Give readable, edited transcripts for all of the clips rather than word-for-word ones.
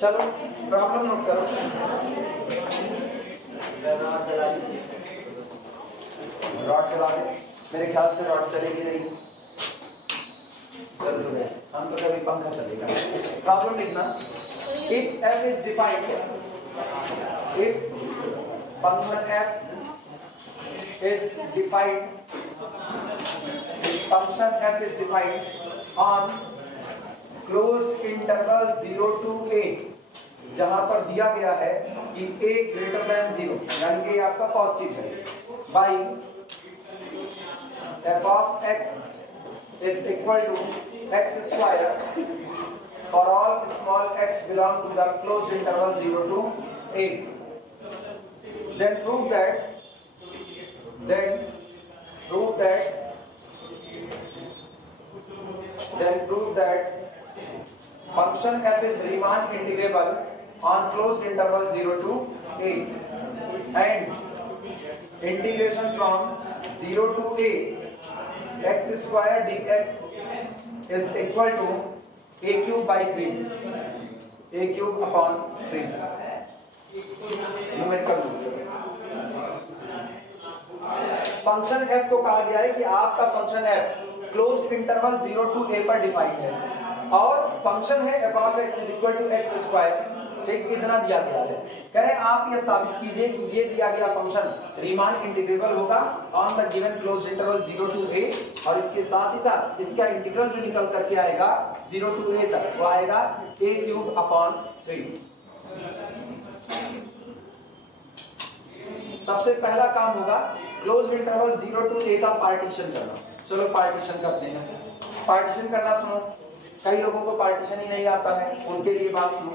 चलो problem note करो। Rod चला दे, मेरे ख्याल से रॉड चलेगी नहीं, जरूर है, हम तो कभी पंखा चलेगा। प्रॉब्लम लिखना, if f is defined, if function f is defined, function f is defined on closed interval 0 to a, जहां पर दिया गया है कि a greater than 0 यानी कि आपका पॉजिटिव है, by f of x is equal to x square for all small x belong to the closed interval 0 to a. Then prove that function f is Riemann integrable on closed interval 0 to a, and integration from 0 to a x square dx is equal to a cube by 3, a cube upon 3 numerical. Function f को कहा गया है कि आपका function f closed interval 0 to a पर defined है और function है f of x is equal to x square, ठीक, इतना दिया गया है। कह रहे हैं आप ये साबित कीजिए कि ये दिया गया फंक्शन रीमान इंटीग्रेबल होगा on the given closed interval 0 to a, और इसके साथ ही साथ इसका इंटीग्रल जो निकल करके आएगा 0 टू a तक वो आएगा a क्यूब अपॉन 3। सबसे पहला काम होगा क्लोज्ड इंटरवल 0 टू a का पार्टीशन करना। चलो पार्टीशन करते हैं। पार्टीशन करना सुनो, कई लोगों को पार्टीशन ही नहीं आता है, उनके लिए बात सुनो।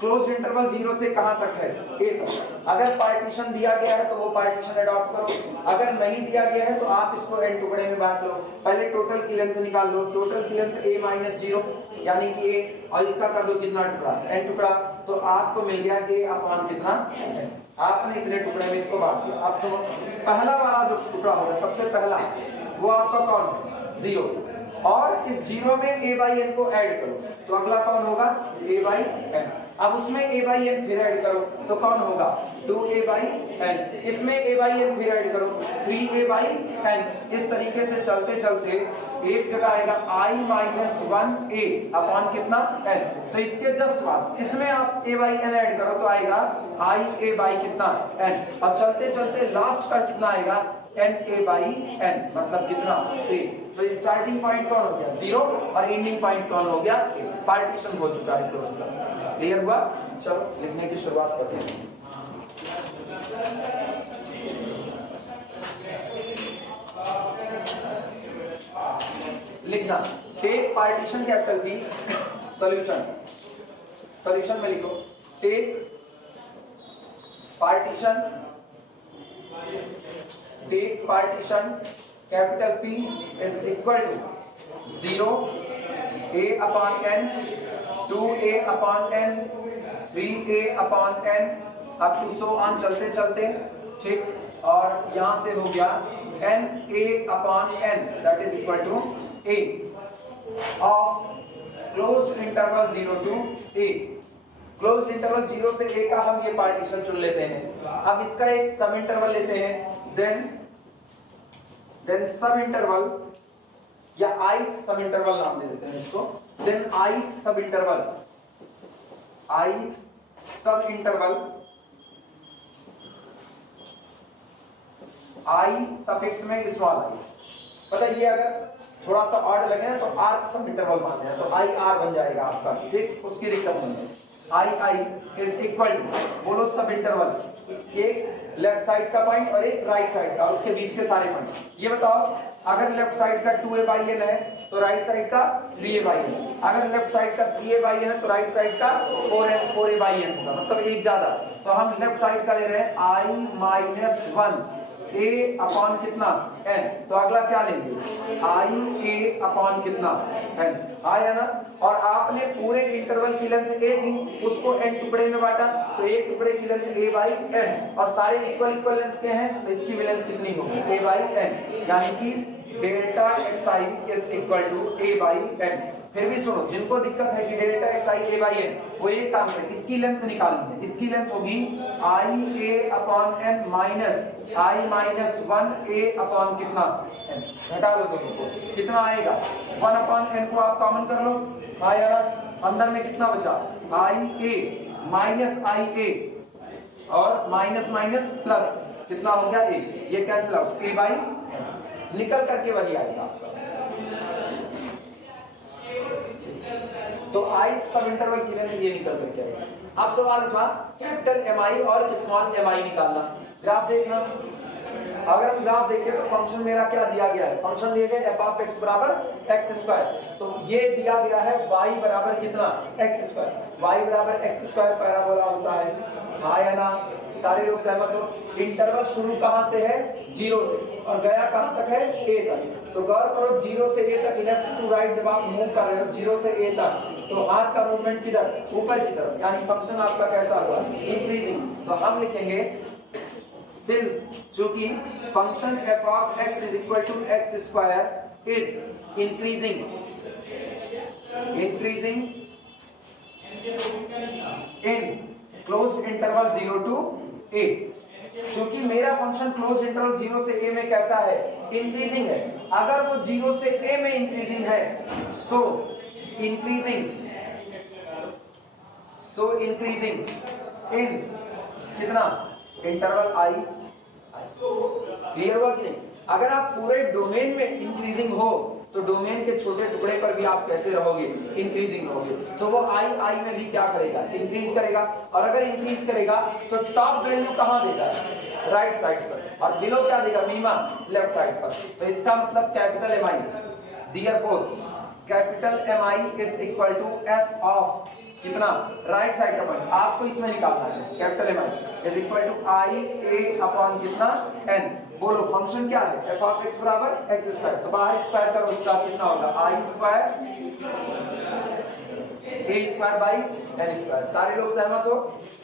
क्लोज्ड इंटरवल 0 से कहां तक है? a तक। अगर पार्टीशन दिया गया है तो वो पार्टीशन अडॉप्ट करो, अगर नहीं दिया गया है तो आप इसको n टुकड़े में बांट लो। पहले टोटल की लेंथ निकाल लो, टोटल की लेंथ a माइनस 0 यानी कि a, और इसका कर दो कितना टुकड़ा? n टुकड़ा, तो आपको मिल गया a अपॉन कितना? n। आपने इतने टुकड़े में इसको बांट दिया। अब सुनो, पहला वाला जो टुकड़ा होगा सबसे पहला वो आपका कौन है? 0, और इस 0 में a बाई n को ऐड करो तो अगला कौन होगा? a by n। अब उसमें a बाई n फिर ऐड करो तो कौन होगा? 2a by n। इसमें a बाई n फिर ऐड करो 3a बाई n। इस तरीके से चलते चलते एक जगह आएगा i माइनस 1a अपॉन कितना? n। तो इसके जस्ट बाद इसमें आप a बाई n ऐड करो तो आएगा i a बाई कितना? n। अब चलते चलते लास्ट का कितना आएगा? n a बाई n, मतलब कितना? 3। तो स्टार्टिंग पॉइंट कौन हो गया? 0, और एंडिंग पॉइंट कौन हो गया? पार्टीशन हो चुका है क्लोज का। क्लियर हुआ? चलो लिखने की शुरुआत करते हैं। लिखना, take partition capital B solution. Solution में लिखो take partition capital P is equal to 0, a upon n, 2a upon n, 3a upon n, up to so on चलते चलते, ठीक, और यहाँ से हो गया n a upon n that is equal to a of closed interval 0 to a। Closed interval 0 से a का हम ये पार्टीशन चुन लेते हैं। अब इसका एक सब इंटरवल लेते हैं, देन सब इंटरवल या ith सब इंटरवल नाम दे देते हैं इसको। देन ith सब इंटरवल i सफिक्स में स्मॉल i। पता ये अगर थोड़ा सा ऑड लगे ना तो आर्क सब इंटरवल मान लेना, तो i r बन जाएगा आपका, ठीक, उसकी दिक्कत नहीं है। i इज इक्वल टू, बोलो सब इंटरवल, एक लेफ्ट साइड का पॉइंट और एक राइट साइड का, और उसके बीच के सारे पॉइंट। ये बताओ, अगर लेफ्ट साइड का 2a बाई n है तो राइट साइड का 3a बाई n, अगर लेफ्ट साइड का 3a बाई n है तो राइट साइड का 4a बाई n होगा, मतलब एक ज्यादा। तो हम लेफ्ट साइड का ले रहे हैं i माइनस 1 a अपॉन कितना? n। तो अगला क्या लेंगे? i a अपॉन कितना? n आया ना। और आपने पूरे इंटरवल की लेंथ a थी, उसको n टुकड़े में बांटा, तो एक टुकड़े की लेंथ a बाई n, और सारे इक्वल लेंथ के हैं तो इसकी भी लेंथ कितनी होगी? a बाई n, यानी कि delta xi is equal to a by n। फिर भी सुनो, जिनको दिक्कत है कि delta X I A by N, वो ये काम करें, इसकी लेंथ निकालनी है। इसकी लेंथ होगी आई a upon N minus I minus 1 A upon कितना एन। घटा लो दोनों को, कितना आएगा 1 अपॉन एन को आप कॉमन कर लो, आया अंदर में कितना बचा आई ए माइनस आई ए और माइनस माइनस प्लस कितना हो गया ए, ये कैंसिल आउट, ए बाई निकल करके वही आएगा आपका। तो आई सब इंटरवल की लेंथ ये निकल करके आएगा। अब सवाल उठा कैपिटल एम आई और स्मॉल एम आई निकालना। ग्राफ देखना, अगर हम ग्राफ देखें तो फंक्शन मेरा क्या दिया गया है, फंक्शन दिया गया एफ ऑफ एक्स बराबर एक्स स्क्वायर, तो ये दिया गया है y बराबर कितना एक्स स्क्वायर, y बराबर एक्स स्क्वायर पैराबोला होता है, हाँ या ना, सारे लोग सहमत हो। इंटरवल शुरू कहां से है 0 से और गया कहां तक है a तक, तो गौर करो 0 से a तक लेफ्ट टू राइट जब आप मूव कर रहे हो 0 से a तक, तो हाथ का मूवमेंट किधर ऊपर की तरफ, यानी फंक्शन आपका कैसा हुआ इंक्रीजिंग। तो हम लिखेंगे सिंस चूंकि function f of x is equal to x square is increasing in closed interval 0 to a, चूंकि मेरा फंक्शन क्लोज इंटरवल 0 से a में कैसा है इंक्रीजिंग है, अगर वो 0 से a में इंक्रीजिंग है सो इंक्रीजिंग इन कितना इंटरवल आई। क्लियर हुआ कि नहीं? अगर आप पूरे डोमेन में इंक्रीजिंग हो तो डोमेन के छोटे टुकड़े पर भी आप कैसे रहोगे इंक्रीजिंग रहोगे, तो वो आई में भी क्या करेगा इंक्रीज करेगा, और अगर इंक्रीज करेगा तो टॉप वैल्यू कहां देगा राइट साइड पर, और बिलो क्या देगा मिनिमम लेफ्ट साइड पर। तो इसका मतलब capital M i, therefore capital M i is equal to f of कितना राइट साइड का पॉइंट आपको इसमें निकालना है, capital M i is equal to i a upon कितना एन। बोलो फंक्शन क्या है एफ ऑफ एक्स बराबर एक्स स्क्वायर, तो बाहर स्क्वायर करो उसका कितना होगा i square A square by n square. सारे लोग सहमत हो?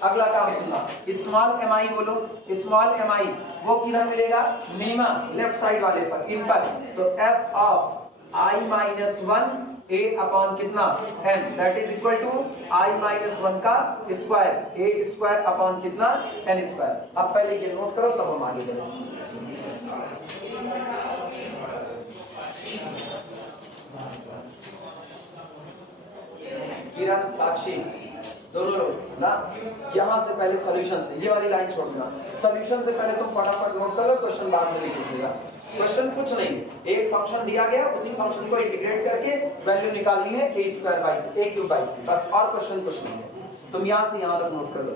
अगला काम सुनना, स्मॉल एम आई बोलो, स्मॉल एम आई वो किधर मिलेगा मिनिमम लेफ्ट साइड वाले पर इन पर, तो F of I minus 1 a upon कितना n, that is equal to i minus 1 का स्क्वायर a स्क्वायर अपॉन कितना n स्क्वायर। अब पहले ये नोट करो तब हम आगे बढ़ेंगे। किरण साक्षी दोनों लोग ना, यहाँ से पहले सॉल्यूशन से ये वाली लाइन छोड़ना, सॉल्यूशन से पहले तुम फटाफट नोट कर लो, क्वेश्चन बाद में लिख दीजिएगा। क्वेश्चन कुछ नहीं, एक फंक्शन दिया गया उसी फंक्शन को इंटीग्रेट करके वैल्यू निकालनी है a square by a cube by, बस और क्वेश्चन कुछ नहीं है। तुम यहाँ से यहाँ तक नोट कर लो,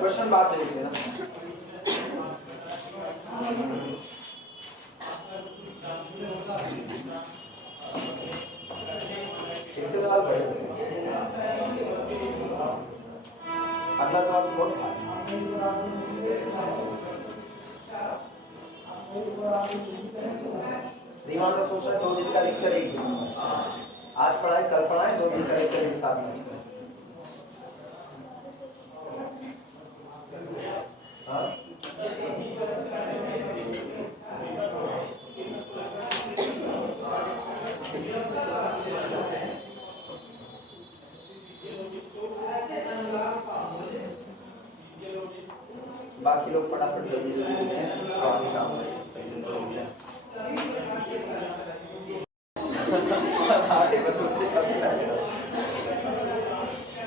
क्वेश्चन बाद में लिख लेना। इसके सवाल पढ़े, अगला सवाल बहुत दिमाग में सोच रहा है 2 दिन का लेक्चर एक दिन, आज पढ़ाए कल पढ़ाए, 2 दिन का लेक्चर एक साथ में। बाकी लोग फटाफट जल्दी जल्दी लिखें, आगे काम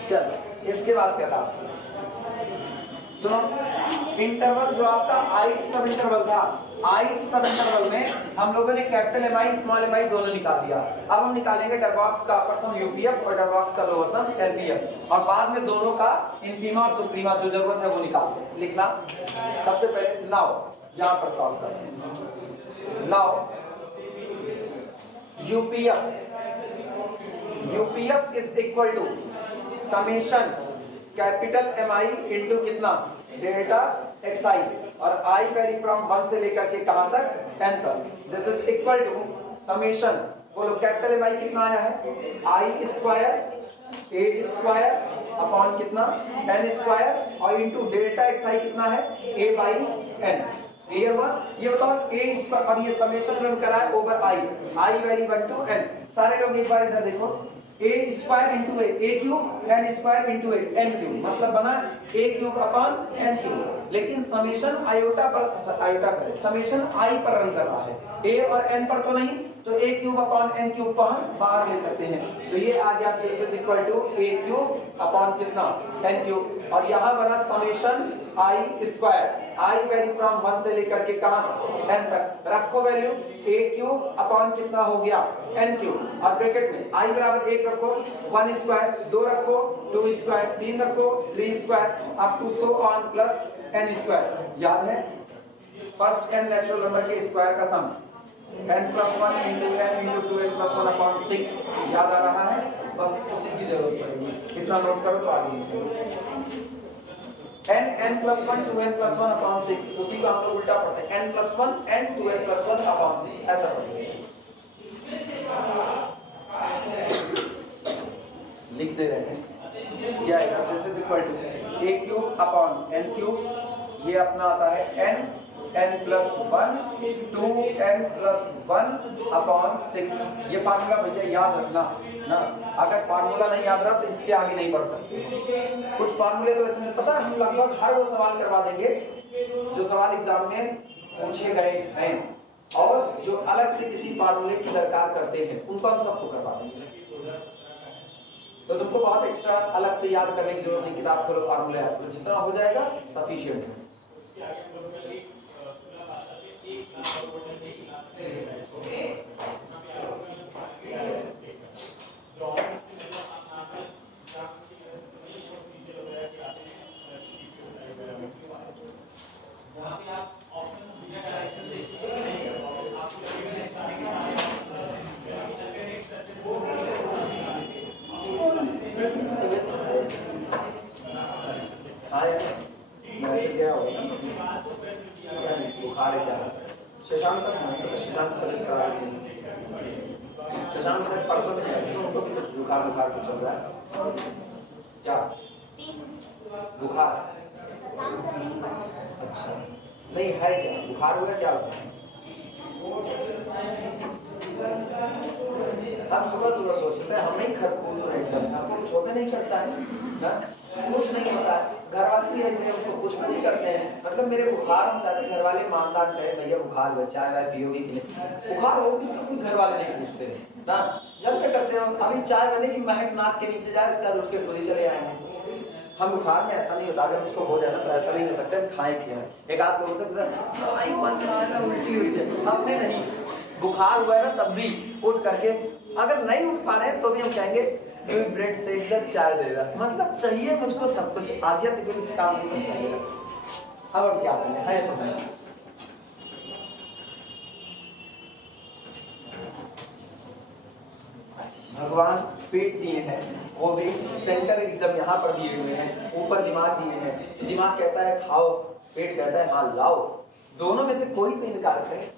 चल। इसके बाद क्या था सुनो, इंटरवल जो आपका आइथ सब इंटरवल था, आइथ सब इंटरवल में हम लोगों ने capital M i small m i दोनों निकाल दिया। अब हम निकालेंगे डरबॉक्स का अपर सम यूपीएफ और डरबॉक्स का लोअर सम एलपीएफ, और बाद में दोनों का इनफीमा और सुप्रीमा जो जरूरत है वो निकाल लिखना। सबसे पहले नाउ यहां पर सॉल्व करते हैं। Now UPF is equal to summation capital M I into कितना डेल्टा एक्स आई, और आई वेरी फ्रॉम 1 से लेकर के कहां तक n तक, this is equal to summation, बोलो कैपिटल एम आई कितना आया है I square A square upon कितना n स्क्वायर और इंटू डेल्टा एक्स आई कितना है a बाई n। क्लियर हुआ? ये बताओ ए स्क्वायर, अब ये समेशन रन करा है over i, i vary 1 to n। सारे लोग एक बार इधर देखो, a square into a cube, n square into n cube, मतलब बना a cube upon n cube. लेकिन समेशन आयोटा पर, आयोटा करे, समेशन आई पर रन कर रहा है, ए और एन पर तो नहीं, तो ए क्यूब अपॉन एन क्यूब को हम बाहर ले सकते हैं। तो ये आ गया this is equal to A cube upon कितना एन क्यूब, और यहाँ बना summation I square, I vary from 1 से लेकर के कहां एन तक, रखो वैल्यू ए क्यूब अपॉन कितना हो गया एन क्यूब, और ब्रैकेट में आई बराबर 1 रखो, 1 स्क्वायर 2 रखो, 2 स्क्वायर 3 रखो, 3 square up to so on plus N square. याद है फर्स्ट एन नेचुरल नंबर के स्क्वायर का sum n plus 1 into n into 2n plus 1 upon 6, याद आ रहा है? बस उसी की जरूरत पड़ेगी, इतना नोट करो तो आगे n plus 1 2n plus 1 upon 6, उसी को हम लोग उल्टा पढ़ते हैं, n plus 1 n 2n plus 1 upon 6, ऐसा पढ़ेंगे। लिख दे रहे हैं, ये आएगा this is equal to a cube upon n cube, ये अपना आता है n plus 1 2n plus 1 upon 6। ये फार्मूला भैया याद रखना ना, अगर फार्मूला नहीं याद रहा तो इसके आगे नहीं बढ़ सकते। कुछ फार्मूले तो इसमें पता है, हम लगभग हर वो सवाल करवा देंगे जो सवाल एग्जाम में पूछे गए हैं, और जो अलग से किसी फार्मूले की दरकार करते हैं उनको हम सबको करवा देंगे। तो तुमको बहुत एक्स्ट्रा अलग से याद करने की जरूरत नहीं, किताब खोलो फार्मूले याद करो, जितना हो जाएगा सफिशिएंट है। बुखार है क्या? शशांक तक शशांक तक करा रही है, शशांक तक परसों में है, उनको भी कुछ बुखार बुखार कुछ चल रहा है क्या? बुखार? अच्छा नहीं है क्या? बुखार हुआ क्या होता है? हम सुबह सुबह सोचते हैं हम नहीं कुछ होता नहीं करता है ना, कुछ नहीं होता है, घर वाले भी ऐसे हमको कुछ नहीं करते हैं, मतलब मेरे बुखार हम चाहते घर वाले मानदान रहे, भैया बुखार हुआ चाय वाय पियोगे कि नहीं, बुखार होगी तो कोई घर वाले नहीं पूछते ना, जब तक करते हो अभी चाय बनेगी महक नाक के नीचे जाए, उसका उठ के खुद ही चले आएंगे। हम बुखार में ऐसा नहीं होता, अगर उसको हो जाए तो ऐसा नहीं हो सकता खाए खिलाए, एक आध लोग उल्टी हुई है, हमें नहीं, बुखार हुआ है ना तब भी उठ करके, अगर नहीं उठ पा रहे हैं तो भी हम कहेंगे ब्रेड से एकदम चाय देगा, मतलब चाहिए मुझको सब कुछ, आजियत के लिए काम नहीं चाहिए। अब हम क्या करें, है तो है। भगवान पेट दिए हैं, वो भी सेंटर एकदम यहाँ पर दिए हुए हैं, ऊपर दिमाग दिए हैं, दिमाग कहता है खाओ, पेट कहता है हाँ लाओ, दोनों में से कोई तो इनकार करे।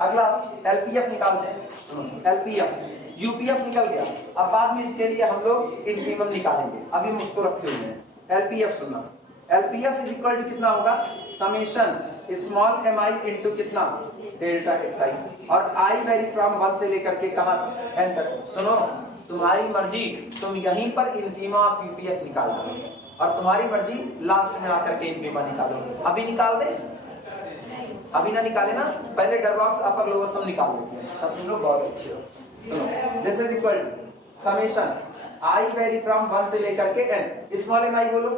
अगला एलपीएफ निकालते हैं, एलपीएफ यूपीएफ निकल गया, अब बाद में इसके लिए हम लोग इनफीमम निकालेंगे, अभी हम उसको रखे हुए हैं। एलपीएफ सुनना, एलपीएफ इज इक्वल टू कितना होगा, summation small m I into कितना डेल्टा एक्स आई, और आई वेरी फ्रॉम 1 से लेकर के कहां एन तक। सुनो तुम्हारी मर्जी, तुम यहीं पर इनफीमा ऑफ यूपीएफ निकालना, और तुम्हारी मर्जी लास्ट में आकर के इनफीमा निकालो। अभी निकाल दे, अभी ना निकाले ना, पहले डर बॉक्स अपर लोअर सम निकाल लेते हैं, तब तुम लोग बहुत अच्छे हो। सुनो this is equal to summation I vary from 1 से लेकर के एन, स्मॉल एम आई बोलो,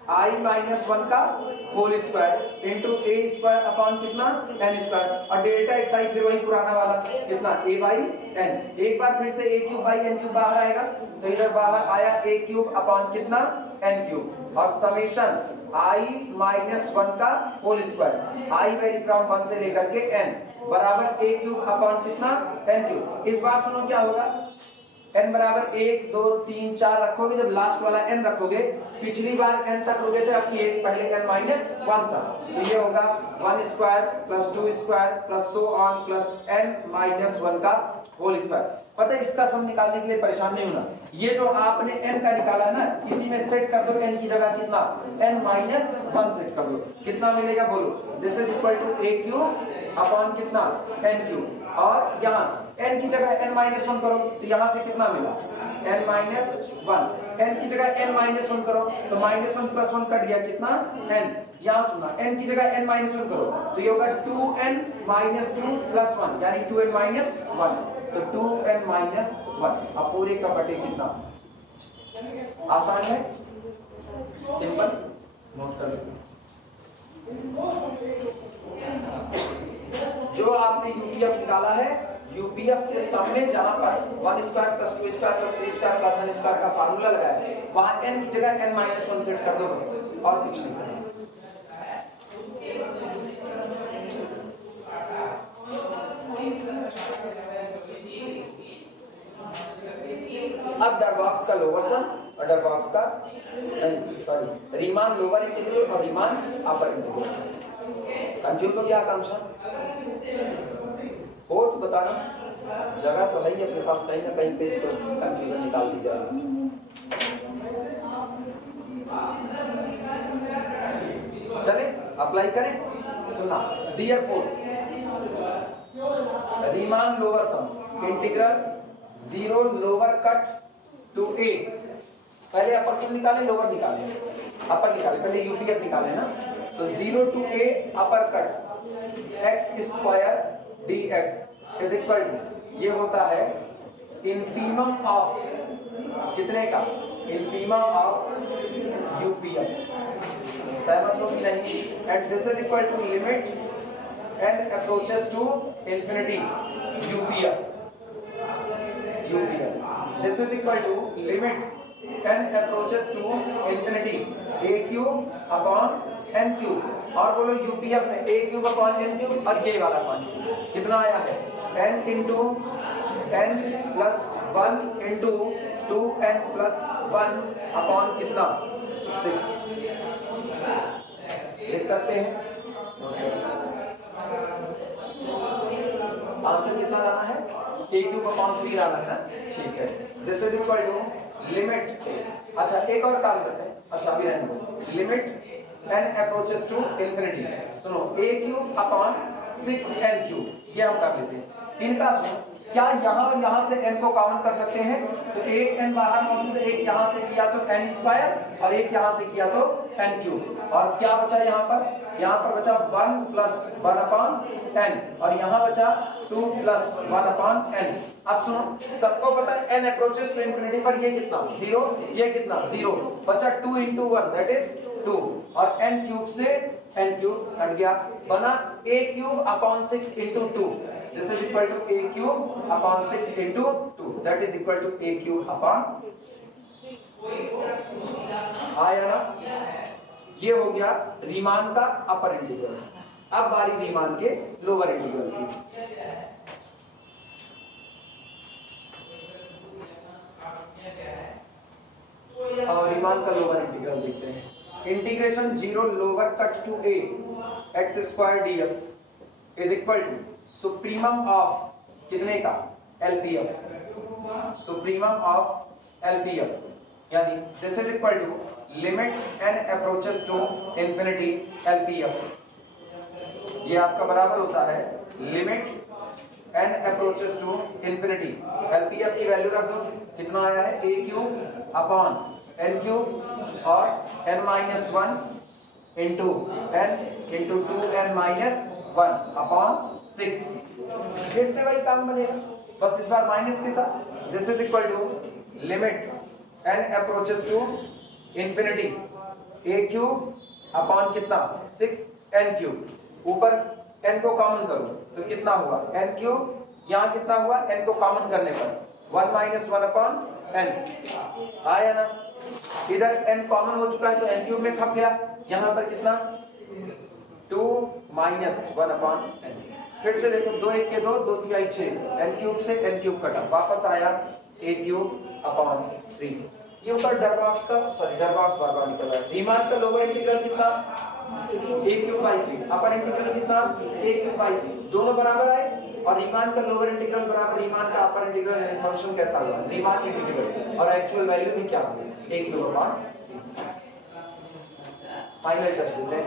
i माइनस 1 का होल स्क्वायर इंटू ए स्क्वायर अपॉन कितना एन स्क्वायर, और डेल्टा एक्स आई फिर वही पुराना वाला कितना a बाई एन, एक बार फिर से a cube by N cube बाहर आएगा, तो इधर बाहर आया a क्यूब अपॉन कितना एन क्यूब, और समेशन i माइनस 1 का whole square, i vary from 1 से लेकर के n बराबर a क्यूब अपॉन कितना एन क्यूब। इस बार सुनो क्या होगा, n बराबर 1 2 3 4 रखोगे, जब लास्ट वाला n रखोगे, पिछली बार n तक हो गए थे, अब ये पहले n माइनस 1 था, तो ये होगा 1 square plus 2 square plus so on plus n minus 1 का होल स्क्वायर। पता है इसका सम निकालने के लिए परेशान नहीं होना, ये जो आपने n का निकाला है ना, इसी में सेट कर दो n की जगह कितना n-1 सेट कर दो, कितना मिलेगा बोलो, this is equal to a cube upon कितना n क्यूब, और यहाँ n की जगह n-1 करो तो यहाँ से कितना मिला n-1, n की जगह n-1 करो तो -1 + 1 कट गया कितना n, यहाँ सुना n की जगह n-1 करो तो ये होगा 2n - 2 + 1 यानी 2n-1, तो 2n-1 अब पूरे का बटे कितना, आसान है, सिंपल, नोट कर लो। जो आपने यूपीएफ निकाला है, यूपीएफ के सम में जहां पर 1² + 2² + 3² + n² का फार्मूला लगाया है, वहां n की जगह n-1 सेट कर दो बस, और कुछ नहीं करना। अब डरबॉक्स का लोअर सम और डरबॉक्स का सॉरी रीमान लोअर इंटीग्रल और रीमान अपर इंटीग्रल, कंफ्यूज हो गया आकांक्षा हो तो बताना, जगह तो है ही अपने पास, कहीं ना कहीं पे इसको कंफ्यूजन निकाल दी जाएगी। चले अप्लाई करें, सुना dear for Riemann lower sum integral 0 lower cut to a, पहले अपर सम निकाले लोअर निकाले, अपर निकाले, पहले यूपीएफ निकाले ना, तो 0 to a upper cut x² dx is equal to, ये होता है इन्फीमम ऑफ कितने का, इन्फीमम ऑफ यूपीएफ, सहमत हो कि नहीं, and this is equal to limit n approaches to infinity UPF, this is equal to limit n approaches to infinity a cube upon n cube, और बोलो UPF में a cube upon n cube, और ये वाला quantity कितना आया है n into n plus 1 into 2n plus 1 upon कितना 6, देख सकते हैं आंसर कितना लाना है, a क्यूब अपॉन 3 लाना है ना, ठीक है, this is equal to limit, अच्छा एक और काम करते हैं, अच्छा अभी रहने दो, limit n approaches to infinity, सुनो a cube upon 6n cube, ये हम कर लेते हैं, इनका सुनो, क्या यहाँ और यहाँ से n को कॉमन कर सकते हैं, तो एक n बाहर मौजूद है, एक यहाँ से किया तो n² और एक यहाँ से किया तो n क्यूब, और क्या बचा यहाँ पर बचा 1 + 1 अपॉन n, और यहाँ बचा 2 + 1 अपॉन n। अब सुनो, सबको पता है n अप्रोचेस टू इंफिनिटी पर ये कितना 0, ये कितना 0, बचा 2 × 1 दैट इज 2, और n क्यूब से n क्यूब हट गया, बना a cube upon 6 × 2, this is equal to a cube upon 6 into 2, that is equal to a cube upon, आया ना, ये हो गया रीमान का अपर इंटीग्रल। अब बारी रीमान के लोअर इंटीग्रल की, और रीमान का लोअर इंटीग्रल देखते हैं, integration 0 lower cut to a x² dx is equal to supremum of कितने का LPF, सुप्रीमम ऑफ LPF, यानी this is equal to limit n approaches to infinity LPF, ये आपका बराबर होता है limit n approaches to infinity, LPF की value रख दो, कितना आया है a cube upon n cube और n-1 into n into 2n-1 upon 6, फिर से वही काम बनेगा, बस इस बार माइनस के साथ, this is equal to limit n approaches to infinity a cube upon कितना 6n क्यूब, ऊपर n को कॉमन करो तो कितना हुआ n क्यूब, यहाँ कितना हुआ n को कॉमन करने पर 1 - 1 अपॉन n, आया ना, इधर n कॉमन हो चुका है तो n क्यूब में खप गया, यहाँ पर कितना 2 - 1 अपॉन n, फिर से देखो 2 1 के 2 2 3 6, n क्यूब से n क्यूब कटा, वापस आया a क्यूब अपॉन 3, ये ऊपर डरबॉक्स का डरबॉक्स बार निकल रहा है। रीमान का लोअर इंटीग्रल कितना a cube by 3, upper integral कितना a क्यूब बाई 3, दोनों बराबर आए, और रीमान का लोअर इंटीग्रल बराबर रीमान का अपर इंटीग्रल, यानी फंक्शन कैसा हुआ, रीमान इंटीग्रल, और एक्चुअल वैल्यू भी क्या होगी, 1/। फाइनल कर देते हैं।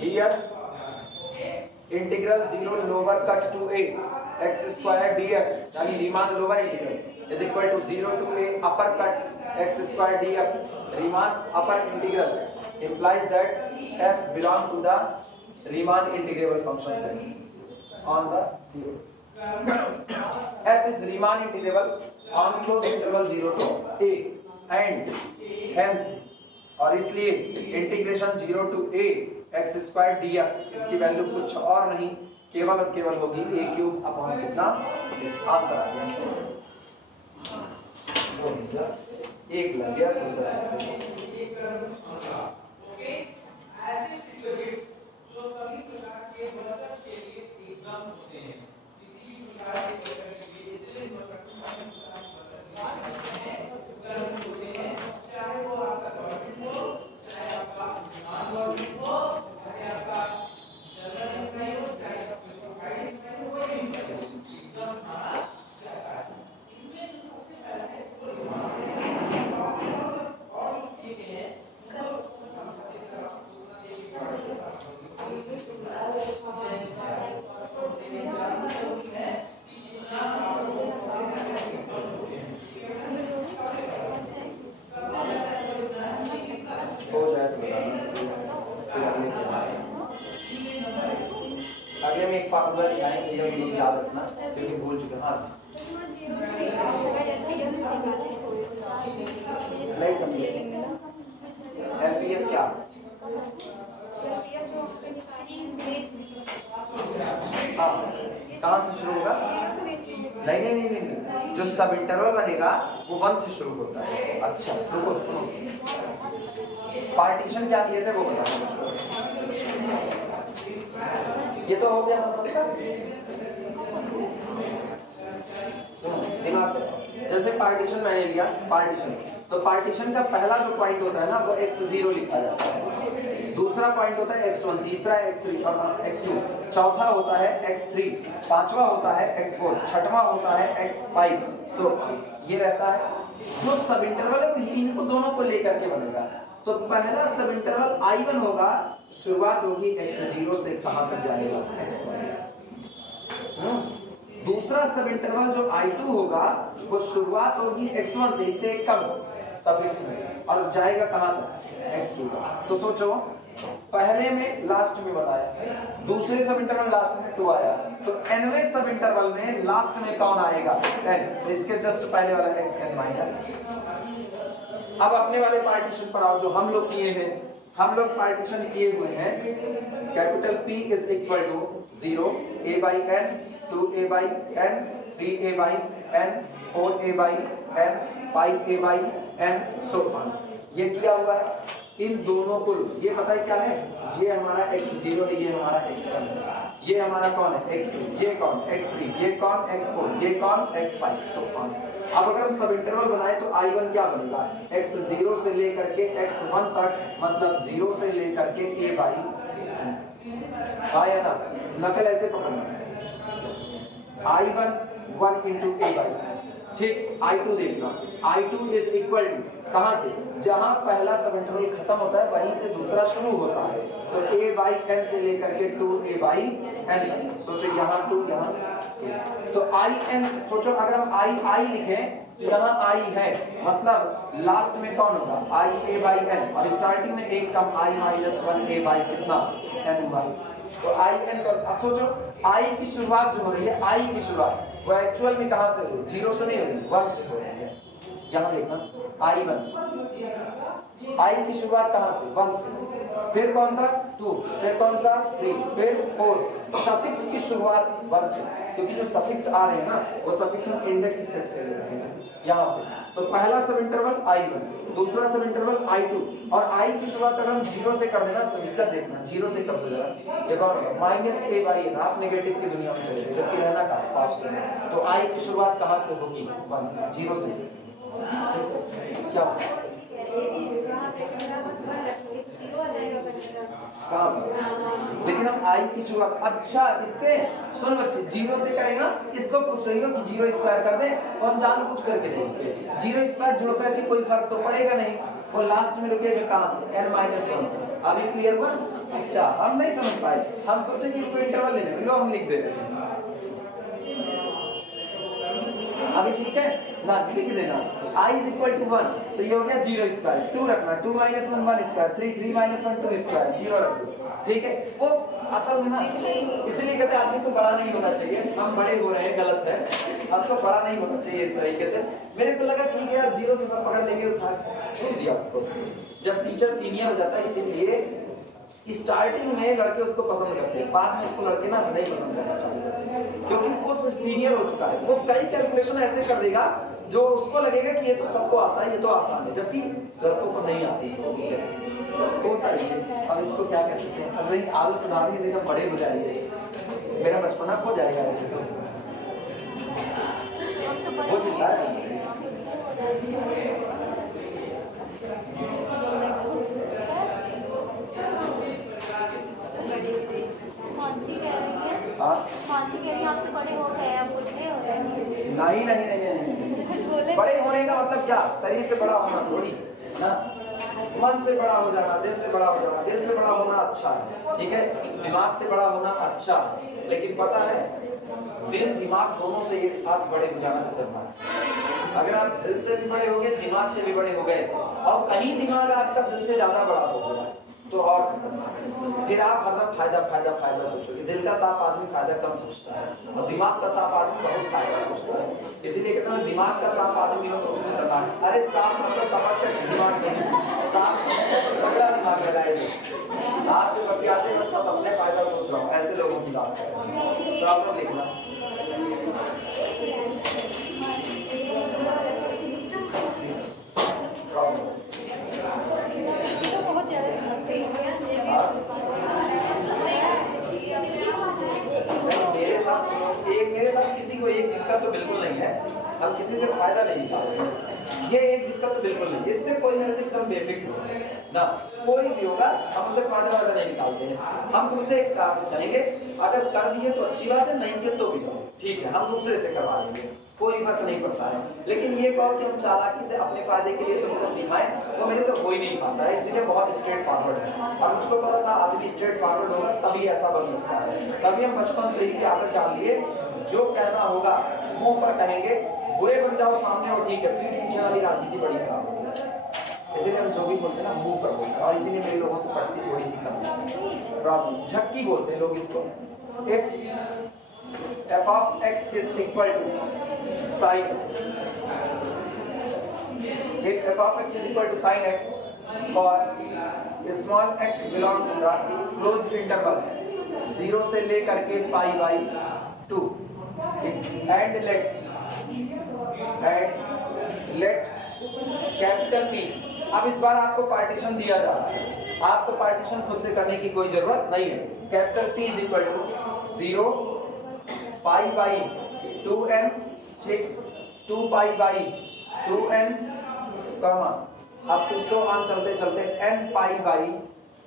Here integral 0 lower cut to a x square dx, यानी Riemann lower integral is equal to 0 to a upper cut x square dx, Riemann upper integral implies that f belong to the Riemann integrable function set on the 0. f is Riemann integrable on closed interval 0 to a and hence, और इसलिए integration 0 to a x square dx, इसकी value कुछ और नहीं केवल और केवल होगी a³ अपॉन कितना, आंसर आ गया, एक लग गया दूसरा। ओके, ऐसे जो सभी प्रकार के मतलब के लिए एग्जाम होते हैं, किसी भी प्रकार के चाहे वो आपका गवर्नमेंट हो, चाहे आपका नॉन गवर्नमेंट हो, चाहे आपका जनरल एम्प्लॉय हो, चाहे आपका प्राइवेट एम्प्लॉय हो, कोई भी एग्जाम हमारा जाता है। इसमें जो सबसे पहला है इसको और जो चीजें हैं उनको समझते हैं। हो जाए तो अगले में एक फार्मूला लिखाएंगे, ये भी याद रखना क्योंकि भूल चुके। हाँ नहीं समझे, एलपीएफ क्या, हाँ कहाँ से शुरू होगा, नहीं, जो सब इंटरवल बनेगा वो 1 से शुरू होता है। अच्छा रुको सुनो, पार्टीशन क्या दिए थे वो बताओ। ये तो हो गया दिमाग में, जैसे पार्टीशन मैंने लिया, पार्टीशन तो पार्टीशन का पहला जो पॉइंट होता है ना वो x0 लिखा जाता है, दूसरा पॉइंट होता है x1, तीसरा x3 और x2, चौथा होता है x3, पांचवा होता है x4, छठवां होता है x5। सो ये रहता है जो सब इंटरवल है, इनको दोनों को लेकर के बनेगा। तो पहला सब इंटरवल I1 होगा, शुरुआत होगी x0 से, कहां तक जाएगा, x1। दूसरा सब इंटरवल जो I2 होगा वो शुरुआत होगी x1 से, इससे कम सफिक्स में, और जाएगा कहां तक, x2 तक। तो सोचो पहले में लास्ट में बताया, दूसरे सब इंटरवल लास्ट में 2 आया, तो nवें सब इंटरवल में लास्ट में कौन आएगा, 10, तो इसके जस्ट पहले वाला xn माइनस। अब अपने वाले पार्टीशन पर आओ जो हम लोग किए हैं, हम लोग पार्टीशन किए हुए हैं, capital P is equal to 0 a by n, 2a by n, 3a by n, 4a by n, 5a by n, so on. ये किया हुआ है, इन दोनों को ये पता है क्या है, ये हमारा x0 है, ये हमारा x1 है, ये हमारा कौन है x2, ये कौन x3, ये कौन x4, ये कौन x5, सो ऑन। अब अगर हम सब इंटरवल बनाए तो I1 क्या बनेगा, x0 से लेकर के x1 तक, मतलब 0 से लेकर के a बाई आया ना, नकल ऐसे पकड़ना, I1 1 into a बाई, ठीक। I2 देखना, I2 इज इक्वल टू कहां से, जहां पहला सब इंटरवल खत्म होता है वहीं से दूसरा शुरू होता है, तो a बाई n से लेकर के 2a बाई n, सोचो यहाँ 2 यहाँ, तो in, सोचो अगर हम I लिखें तो यहाँ I है, मतलब लास्ट में कौन होगा, I a बाई n, और स्टार्टिंग में एक कम I माइनस 1 a बाई कितना n हुआ, तो in का। अब सोचो I की शुरुआत जो हो रही है, I की शुरुआत वो एक्चुअल में कहां से हो, 0 से नहीं हो रही, 1 से हो रही है। यहाँ देखना I1, I की शुरुआत कहां से, 1 से, फिर कौन सा 2, फिर कौन सा 3, फिर 4, सफिक्स की शुरुआत 1 से, क्योंकि जो सफिक्स आ रहे हैं ना वो सफिक्स में इंडेक्स सेट से ले रहे हैं यहाँ से। तो पहला सब इंटरवल I1, दूसरा सब इंटरवल I2, और I की शुरुआत अगर हम 0 से कर देना तो दिक्कत देखना, 0 से कर दो जरा, ये कौन होगा, माइनस a बाई n, आप नेगेटिव की दुनिया में चले गए, जबकि रहना कहाँ पास्ट में, तो I की शुरुआत कहाँ से होगी, 1 से, 0 से, क्या कहाँ पर? लेकिन हम आई की शुरुआत अच्छा इससे सुन बच्चे जीरो से करेंगे ना, इसको पूछ रही हो कि जीरो स्क्वायर कर दें और हम जानबूझ करके देंगे जीरो स्क्वायर जोड़ करके कोई फर्क तो पड़ेगा नहीं, वो लास्ट में रुकेगा कहाँ से n-1। अभी क्लियर हुआ? अच्छा हम नहीं समझ पाए, हम सोचे कि इसको इंटरवल लेने लो, हम लिख देते हैं अभी ठीक है ना, लिख देना I is equal to 1 तो ये हो गया जीरो स्क्वायर, 2 रखना 2 - 1 1 स्क्वायर 3 3 - 1 2 स्क्वायर 0 रख दो, ठीक है। वो असल में ना इसलिए कहते हैं आदमी को बड़ा नहीं होना चाहिए, हम बड़े हो रहे हैं गलत है, आपको बड़ा नहीं होना चाहिए इस तरीके से। मेरे को लगा ठीक है यार जीरो के साथ पकड़ लेंगे, उठा छोड़ दिया उसको। जब टीचर सीनियर हो जाता है इसीलिए स्टार्टिंग में लड़के उसको पसंद करते हैं, बाद में उसको लड़के ना नहीं पसंद करना चाहिए, क्योंकि वो सीनियर हो चुका है, वो कई कैलकुलेशन ऐसे कर देगा जो उसको लगेगा कि ये तो सबको आता है, ये तो आसान है, जबकि लड़कों को नहीं आती होता है। अब इसको क्या कह सकते हैं, अगर एक आलस सुधारने से जब बड़े हो जाएंगे, मेरा बचपना खो जाएगा ऐसे तो वो चिंता है। मानसी कह रही है आप तो बड़े हो गए, आप बुढ़े हो गए। नहीं नहीं नहीं नहीं, बड़े होने का मतलब क्या, शरीर से बड़ा होना थोड़ी ना, मन से बड़ा हो जाना, दिल से बड़ा हो जाना, दिल से बड़ा होना अच्छा है, ठीक है, दिमाग से बड़ा होना अच्छा है, लेकिन पता है दिल दिमाग दोनों से एक साथ बड़े हो जाना खतरनाक है। अगर आप दिल से भी बड़े हो गए, दिमाग से भी बड़े हो गए और कहीं दिमाग आपका दिल से ज्यादा बड़ा हो गया तो और फिर आप हरदम फायदा फायदा फायदा सोचोगे। दिल का साफ आदमी फायदा कम सोचता है और दिमाग का साफ आदमी बहुत फायदा सोचता है, इसीलिए कहते हैं दिमाग का साफ आदमी हो तो उसमें करना है। अरे साफ मतलब समझ दिमाग नहीं, साफ तगड़ा दिमाग लगाए आपसे बतियाते वक्त बस अपने फायदा सोच रहा हूँ, ऐसे लोगों की बात है। प्रॉब्लम लिखना मेरे साथ किसी को एक दिक्कत तो बिल्कुल नहीं है, हम किसी से फायदा नहीं निकाल रहे हैं, ये एक दिक्कत तो बिल्कुल नहीं, इससे कोई मेरे से एकदम बेफिक्र हो ना, कोई भी होगा हम उससे फायदा नहीं निकालते हैं। हम तुमसे एक काम चाहेंगे, अगर कर दिए तो अच्छी बात है, नहीं किए तो भी जाओ ठीक है, हम दूसरे से करवा देंगे, कोई फर्क नहीं पड़ता है। लेकिन ये कहो कि हम चालाकी से अपने फायदे के लिए तुमको सिखाएं, वो मेरे से हो ही नहीं पाता है, इसीलिए बहुत स्ट्रेट फॉरवर्ड है। और मुझको पता था आदमी स्ट्रेट फॉरवर्ड होगा तभी ऐसा बन सकता है, तभी हम बचपन से ही आदत डाल लिए, जो कहना होगा मुंह पर कहेंगे, बुरे बन जाओ सामने और ठीक है, पीठ पीछे वाली राजनीति बड़ी खराब होगी, इसीलिए हम जो भी बोलते हैं ना मुंह पर बोलते हैं, और इसीलिए मेरे लोगों से पढ़ती थोड़ी सी कम प्रॉब्लम, झक्की बोलते हैं लोग इसको। f of x is equal to sin x, if f of x is equal to sin x for small x belong to the closed interval 0 से लेकर के पाई by 2 and let capital P। अब इस बार आपको पार्टीशन दिया जा रहा है, आपको पार्टीशन खुद से करने की कोई जरूरत नहीं है। Capital P is equal to 0 pi by 2n, ठीक, 2 पाई बाई 2n कॉमा अब तो सो ऑन चलते चलते n पाई बाई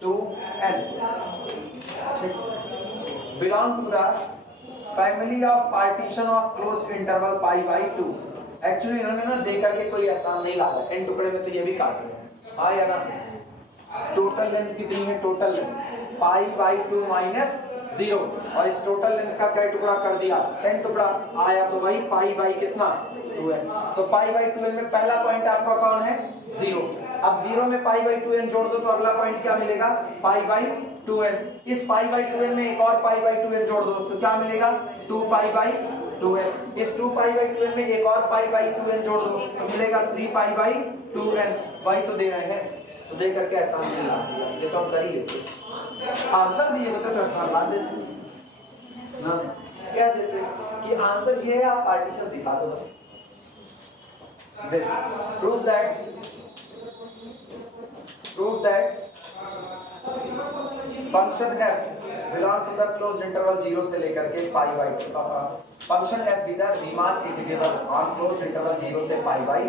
2n, ठीक, belong to the family of partition of closed interval pi by 2। Actually इन्होंने ना दे करके कोई आसान नहीं लाया, n टुकड़े में तो ये भी काट रहे हैं, हाँ या ना। टोटल लेंथ कितनी है, total length pi by 2 minus 0, और इस टोटल लेंथ का क्या टुकड़ा कर दिया, n टुकड़ा आया, तो वही पाई बाई कितना 2n, तो पाई बाई 2n में पहला पॉइंट आपका कौन है 0। अब 0 में पाई बाई 2n जोड़ दो तो अगला पॉइंट क्या मिलेगा, पाई बाई 2n। इस पाई बाई 2n में एक और पाई बाई 2n जोड़ दो तो क्या मिलेगा 2 पाई बाई 2n। इस 2 पाई बाई 2n में एक और पाई बाई 2n जोड़ दो तो मिलेगा 3 पाई बाई 2n। वही तो दे रहे हैं, तो दे करके आसान नहीं ला दिया, ये तो हम कर ही लेते, आंसर दिए होते तो आसान ला देते ना, क्या देते कि आंसर ये है, आप पार्टीशन दिखा दो बस। This prove that function f belong to the closed interval 0 से लेकर के pi by, function f be the Riemann integral on closed interval 0 से पाई बाई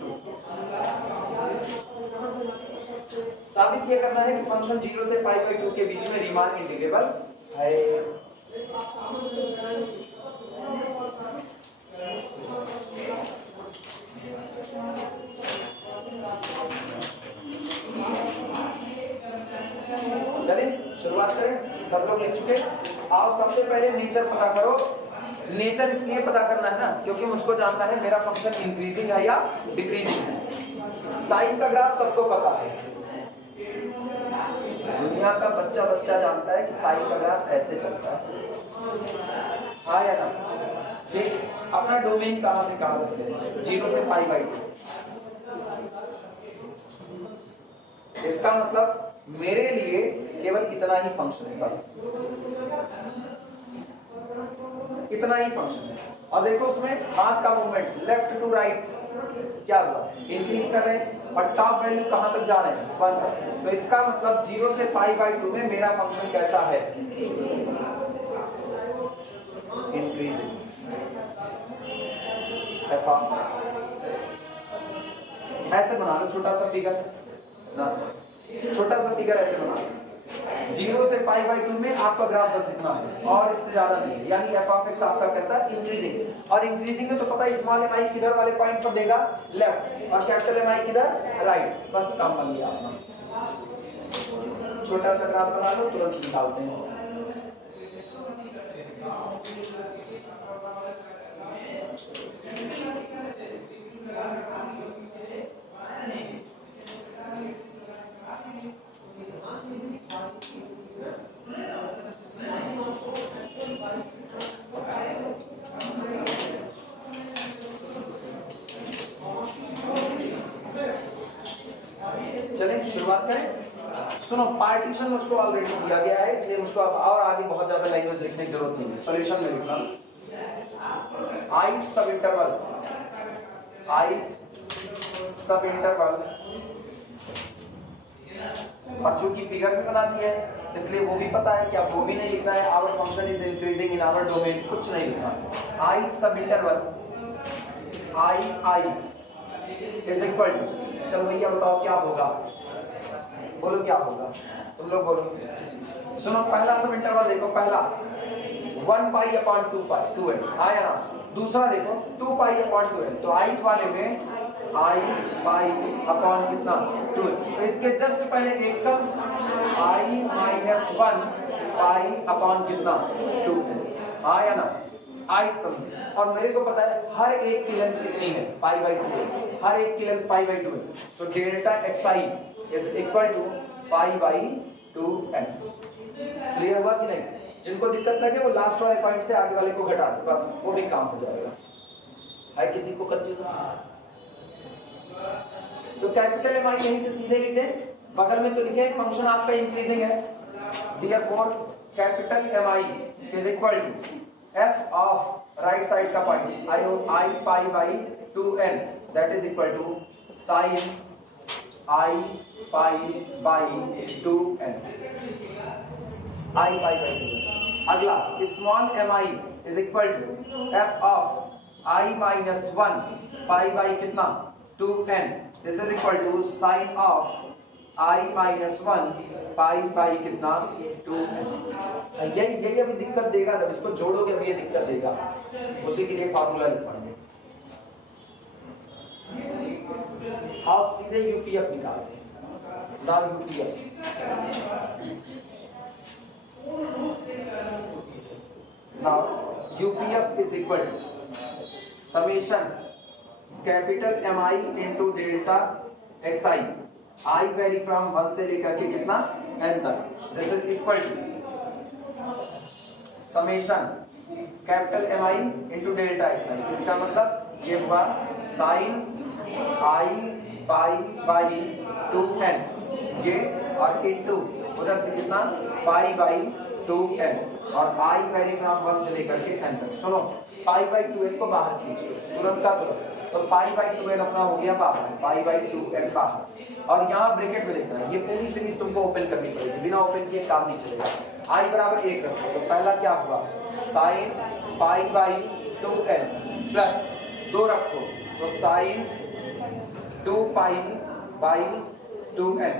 2। साबित ये करना है कि फंक्शन 0 से पाई बाई 2 के बीच में रीमान इंटीग्रेबल है। चलिए शुरुआत करें। सब लोग लिख चुके? आओ सबसे पहले नेचर पता करो। नेचर इसलिए पता करना है ना क्योंकि मुझको जानना है मेरा फंक्शन इंक्रीजिंग है या डिक्रीजिंग है। साइन का ग्राफ सबको पता है, दुनिया का बच्चा बच्चा जानता है कि साइन का ग्राफ ऐसे चलता है। हाँ या ना? ठीक, अपना डोमेन कहां से कहां तक है? 0 से पाई बाई 2। इसका मतलब मेरे लिए केवल इतना ही फंक्शन है, बस इतना ही फंक्शन है। और देखो उसमें हाथ का मूवमेंट लेफ्ट टू राइट क्या हुआ, इंक्रीज कर रहे हैं और टॉप वैल्यू कहां तक जा रहे हैं? 1 तक। तो इसका मतलब 0 से पाई बाई 2 में मेरा फंक्शन कैसा है? इंक्रीजिंग। ऐसे बना लो छोटा सा फिगर ना, छोटा सा फिगर ऐसे बना लो। 0 से पाई बाई 2 में आपका ग्राफ बस इतना है और इससे ज्यादा नहीं है, यानी f ऑफ x आपका कैसा? इंक्रीजिंग। और इंक्रीजिंग में तो पता है स्मॉल mi किधर वाले पॉइंट पर देगा? लेफ्ट, और कैपिटल Mi किधर? राइट। बस काम बन गया अपना। छोटा सा ग्राफ बना लो, तुरंत निकालते हैं। चलें शुरुआत करें। सुनो, पार्टीशन मुझको ऑलरेडी दिया गया है, इसलिए मुझको अब और आगे बहुत ज्यादा लैंग्वेज लिखने की जरूरत नहीं है। सॉल्यूशन में लिखना ith सब इंटरवल, ith सब इंटरवल, और चूंकि फिगर भी बना दिया है इसलिए वो भी पता है कि अब वो भी नहीं लिखना है। Our function is increasing in our domain, कुछ नहीं लिखना। ith सब interval i is equal to, चलो भैया बताओ क्या होगा, बोलो क्या होगा, तुम लोग बोलो। सुनो, पहला सब इंटरवल देखो, पहला 1 पाई अपॉन 2 पाई 2n, हाँ या ना? दूसरा देखो 2 पाई अपॉन 2n, तो ith वाले में i पाई अपॉन कितना? 2n। तो इसके जस्ट पहले एक का i माइनस 1 पाई अपॉन कितना? 2n, हाँ या ना? ith समझो। और मेरे को पता है हर एक की लेंथ कितनी है? पाई बाई 2 है, हर एक की लेंथ पाई बाई 2 है। तो delta xi is equal to pi by 2n। Clear हुआ कि नहीं? जिनको दिक्कत लगे वो लास्ट वाले पॉइंट से आगे वाले को घटा दो, बस वो भी काम हो जाएगा। है किसी को कंफ्यूजन? तो कैपिटल Mi यहीं से सीधे लिखे, बगल में तो लिखे फंक्शन आपका इंक्रीजिंग है। Therefore capital Mi is equal to f of right side का point i pi by 2n, that is equal to sine i pi by 2n, i pi by 2n। अगला small mi is equal to f of i minus 1 pi by कितना? 2n, this is equal to sine of i minus 1 pi by कितना? 2n। यही अभी दिक्कत देगा, जब इसको जोड़ोगे अभी ये दिक्कत देगा, उसी के लिए फार्मूला लिख पाएंगे। और सीधे यूपीएफ निकालते हैं ना, UPF now UPF is equal to summation capital mi into delta xi, i vary from 1 से लेकर के कितना? n तक, this is equal to summation capital mi into delta xi। इसका मतलब ये हुआ sign i pi by 2n, ये और इंटू उधर से कितना? पाई बाई 2n, और i वेरी फ्रॉम 1 से लेकर के n तक। सुनो, पाई बाई 2n को बाहर खींचिए तुरंत का तुरंत, तो पाई बाई 2n अपना हो गया बाहर, पाई बाई 2n बाहर। और यहाँ ब्रैकेट में देखना है, ये पूरी सीरीज तुमको ओपन करनी पड़ेगी, बिना ओपन किए काम नहीं चलेगा। i बराबर 1 रखो, तो पहला क्या हुआ? Sign pi by 2n plus 2 रखो, तो sine 2 pi by 2n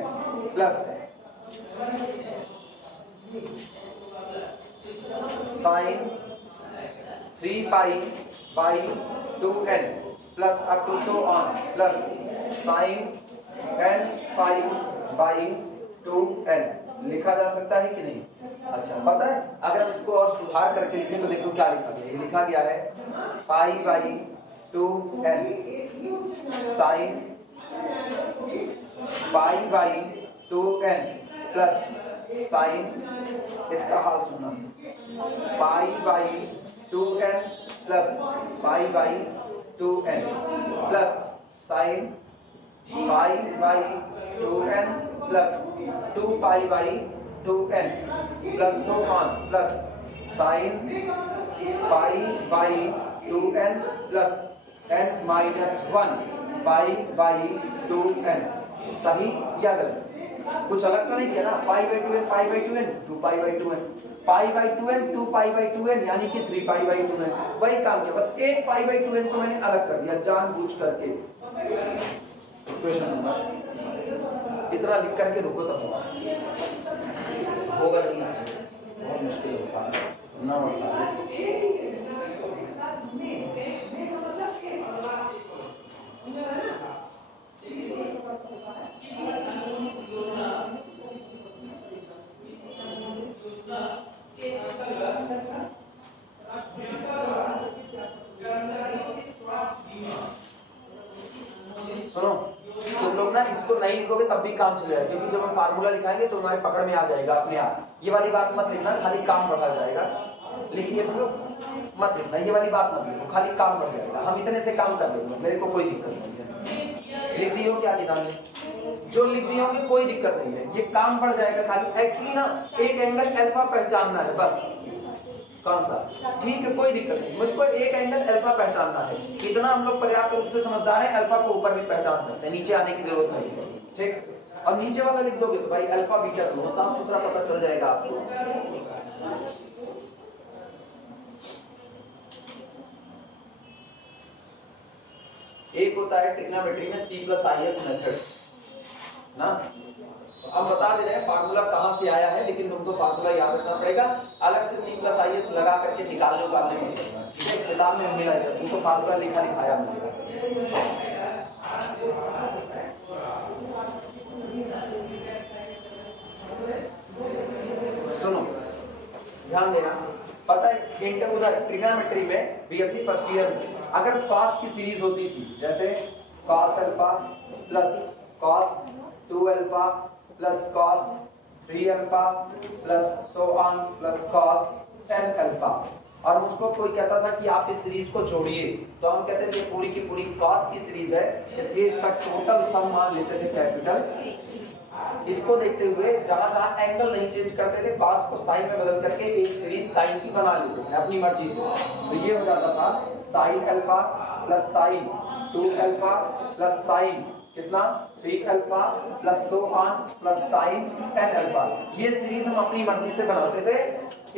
plus sine 3 pi by 2n plus up to so on plus sine n pi by 2n लिखा जा सकता है कि नहीं? अच्छा, पता है अगर हम इसको और सुधार करके लिखें तो देखो क्या लिखा गया है। लिखा गया है पाई by 2n sign pi by 2n plus sign, इसका हाल सुनना, पाई by 2n plus pi by 2n plus sign pi by 2n plus 2 pi by 2n plus so on plus sign pi by 2n plus n minus 1 pi by 2n। सही या गलत? कुछ अलग तो नहीं किया ना? पाई by 2n, pi by 2n, 2 pi by 2n, pi by 2n, 2 pi by 2n यानी कि 3 पाई बाई 2n। वही काम किया, बस एक पाई बाई 2n को मैंने अलग कर दिया जानबूझ करके। क्वेश्चन नंबर इतना लिख करके रुको तब होगा नहीं, बहुत मुश्किल होता है ना होता है। सुनो, तुम लोग ना इसको नहीं लिखोगे तब भी काम चलेगा, क्योंकि जब हम फार्मूला लिखाएंगे तो तुम्हारे पकड़ में आ जाएगा अपने आप। ये वाली बात मत लिखना, खाली काम बढ़ा जाएगा। लिखिए तुम लोग, मत लिखना ये वाली बात मत लिखो, खाली काम बढ़ जाएगा। हम इतने से काम कर देंगे, मेरे को कोई दिक्कत नहीं है। लिख दी हो क्या निदान में? जो लिख दी होगी कोई दिक्कत नहीं है, ये काम बढ़ जाएगा खाली। एक्चुअली ना एक एंगल अल्फा पहचानना है बस। कौन सा? ठीक है, कोई दिक्कत नहीं, मुझको एक एंगल अल्फा पहचानना है, इतना हम लोग पर्याप्त रूप से समझदार हैं। अल्फा को ऊपर भी पहचान सकते हैं, नीचे आने की जरूरत नहीं है। ठीक, अब नीचे वाला लिख दोगे तो भाई अल्फा बीटा दोनों साफ सुथरा पता चल जाएगा आपको। एक होता है ट्रिग्नोमेट्री में C+IS मेथड ना, अब बता दे रहे हैं फार्मूला कहां से आया है, लेकिन तुमको फार्मूला याद रखना पड़ेगा। अलग से C+IS लगा करके निकालने उकालने में, ठीक है, किताब में मिला है, तुमको फार्मूला लिखा लिखाया मिलेगा। सुनो, ध्यान देना, पता है इंटर उधर ट्रिग्नोमेट्री में बीएससी फर्स्ट ईयर में अगर कॉस की सीरीज होती थी, जैसे cos alpha plus cos 2 alpha plus cos 3 alpha plus so on plus cos 10 alpha, और मुझको कोई कहता था कि आप इस सीरीज को जोड़िए, तो हम कहते थे पूरी की पूरी कॉस की सीरीज है, इसलिए इसका टोटल सम मान लेते थे कैपिटल। इसको देखते हुए जहां जहां एंगल नहीं चेंज करते थे, कॉस को साइन में बदल करके एक सीरीज साइन की बना लेते थे अपनी मर्जी से। तो ये हो जाता था sine alpha plus sine 2 alpha plus sign कितना 3 alpha plus so on plus sign 10 alpha. ये सीरीज हम अपनी मर्जी से बनाते थे।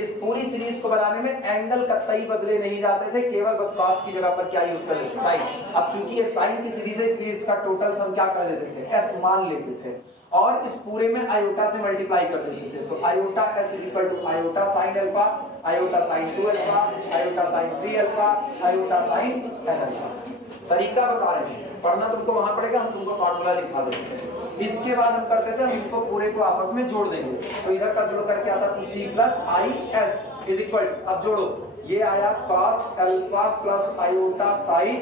इस पूरी सीरीज को बनाने में एंगल कतई बदले नहीं जाते थे, केवल बस कॉस की जगह पर क्या यूज कर लेते साइन। अब चूंकि ये साइन की सीरीज है, इसलिए इसका टोटल सम क्या कर देते थे, एस मान लेते थे, और इस पूरे में आयोटा से मल्टीप्लाई कर देते थे। तो iota S is equal to iota sine alpha, iota sine 2 alpha, iota sine 3 alpha, iota sine 10 alpha. तरीका बता रहे हैं, पढ़ना तुमको वहां पड़ेगा, हम तुमको फार्मूला लिखा देंगे। इसके बाद हम करते थे, हम इनको पूरे को आपस में जोड़ देंगे। तो इधर का जोड़ करके आता था C+IS इज इक्वल, अब जोड़ो, ये आया cos alpha plus iota sine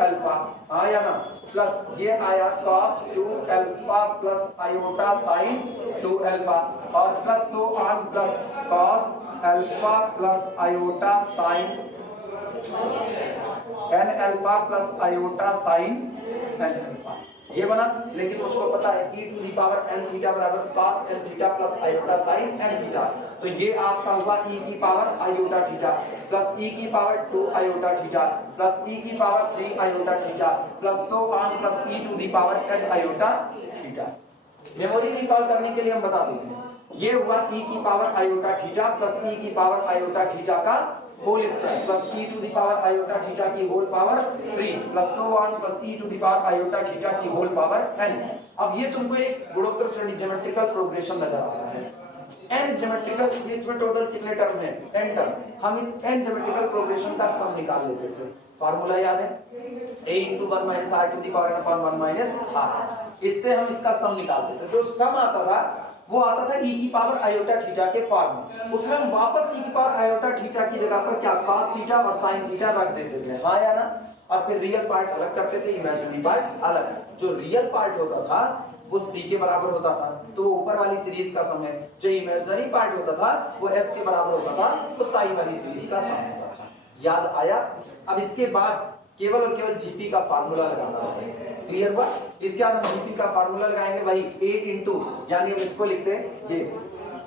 alpha, आया ना, प्लस ये आया cos 2 alpha plus iota sine 2 alpha, और plus so on plus cos alpha plus iota sine n alpha plus iota sine n alpha. ये बना, लेकिन उसको पता है e to the power n theta बराबर cos n theta plus iota sine n theta. तो ये आपका हुआ e की power iota theta plus e की power 2 iota theta plus e की power 3 iota theta plus so on plus e to the power n iota theta. Memory recall करने के लिए हम बता देते हैं, ये हुआ e की power iota theta plus e की पावर आयोटा थीटा का whole square plus e to the power iota theta की whole power 3 plus so on plus e to the power iota theta की होल पावर n। अब ये तुमको एक गुणोत्तर श्रेणी ज्योमेट्रिकल प्रोग्रेशन नजर आ रहा है। n ज्योमेट्रिकल, इसमें टोटल कितने टर्म है? n term. हम इस n ज्योमेट्रिकल प्रोग्रेशन का सम निकाल लेते थे। फार्मूला याद है? a * 1 - r to the power n upon 1 - r। इससे हम इसका सम निकालते थे। जो सम आता था वो आता था e की पावर आयोटा थीटा के फॉर्म में। उसमें हम वापस e की पावर आयोटा थीटा की जगह पर क्या cos थीटा और sin थीटा रख देते थे, हाँ या ना? और फिर रियल पार्ट अलग करते थे, इमेजिनरी पार्ट अलग। जो रियल पार्ट होता था वो c के बराबर होता था, तो वो ऊपर वाली सीरीज का सम है। जो इमेजिनरी पार्ट होता था वो s के बराबर होता था, वो साइन वाली सीरीज का सम होता था। याद आया? अब इसके बाद केवल और केवल जीपी का फार्मूला लगाना है। क्लियर हुआ? इसके बाद हम जीपी का फार्मूला लगाएंगे वही a इंटू, यानी हम इसको लिखते हैं ये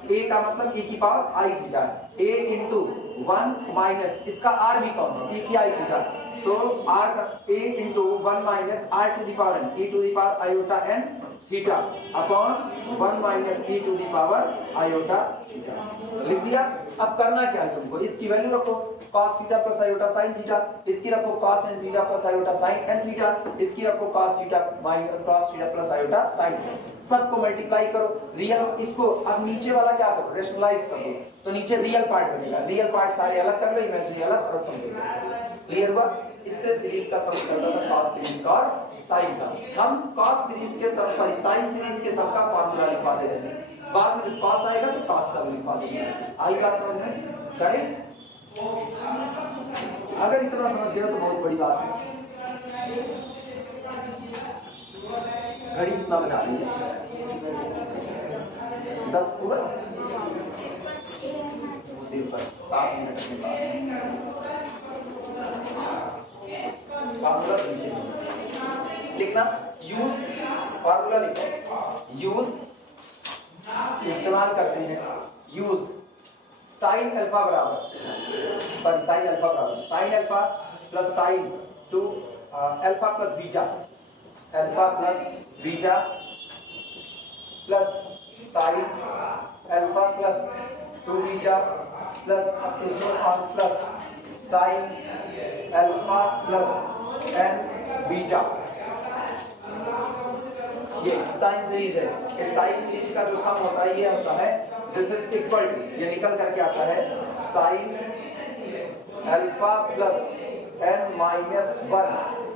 a का मतलब e की पावर i थीटा है, a इंटू 1 माइनस इसका r भी कौन है? e की i थीटा, तो r का a into 1 minus r to the power n e to the power iota n theta upon 1 minus e to the power iota theta. लिख दिया? अब करना क्या है तुमको? इसकी वैल्यू रखो cos theta plus iota sin theta, इसकी रखो cos n theta plus iota sin n theta, इसकी रखो cos theta minus cos theta plus iota sin theta. सबको मल्टीप्लाई करो। रियल इसको अब नीचे वाला क्या करो? रेशनलाइज कर दो, तो नीचे रियल पार्ट बनेगा। रियल पार्ट सारे अलग कर लो, इमेजिनरी अलग और क्लियर हुआ? इससे सीरीज का सम करता था cos सीरीज का और sin का। हम cos सीरीज के सम सॉरी sin सीरीज के सम का फार्मूला लिखवा दे रहे हैं। बाद में जब cos आएगा तो cos का भी लिखवा देंगे। आई बात समझ में? करेक्ट? अगर इतना समझ गए तो बहुत बड़ी बात है। घड़ी कितना बजा रही है? 10 पूरा 7 मिनट के बाद फार्मूला लिखना। यूज फार्मूला लिखो, यूज इस्तेमाल करते हैं। यूज साइन अल्फा बराबर सॉरी साइन अल्फा बराबर sine alpha plus sign to alpha plus beta, alpha plus beta plus sine alpha plus 2 beta plus plus sine alpha plus n beta. ये sine series है। इस sine series का जो सम होता है ये होता है दिस इज इक्वल टू, ये निकल करके आता है sine alpha plus n minus 1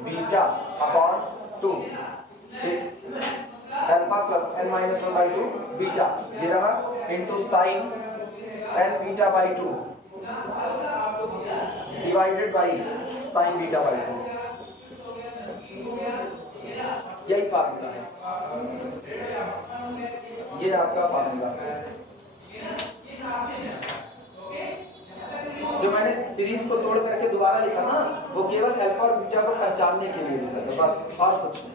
beta upon 2। ठीक, alpha plus n minus 1 by 2 beta ये रहा into sine n beta by 2 divided by sign beta by 2। यही फार्मूला है, ये आपका फार्मूला। जो मैंने सीरीज को तोड़ करके दोबारा लिखा ना, वो केवल अल्फा और बीटा को पहचानने के लिए लिखा था, बस और कुछ नहीं।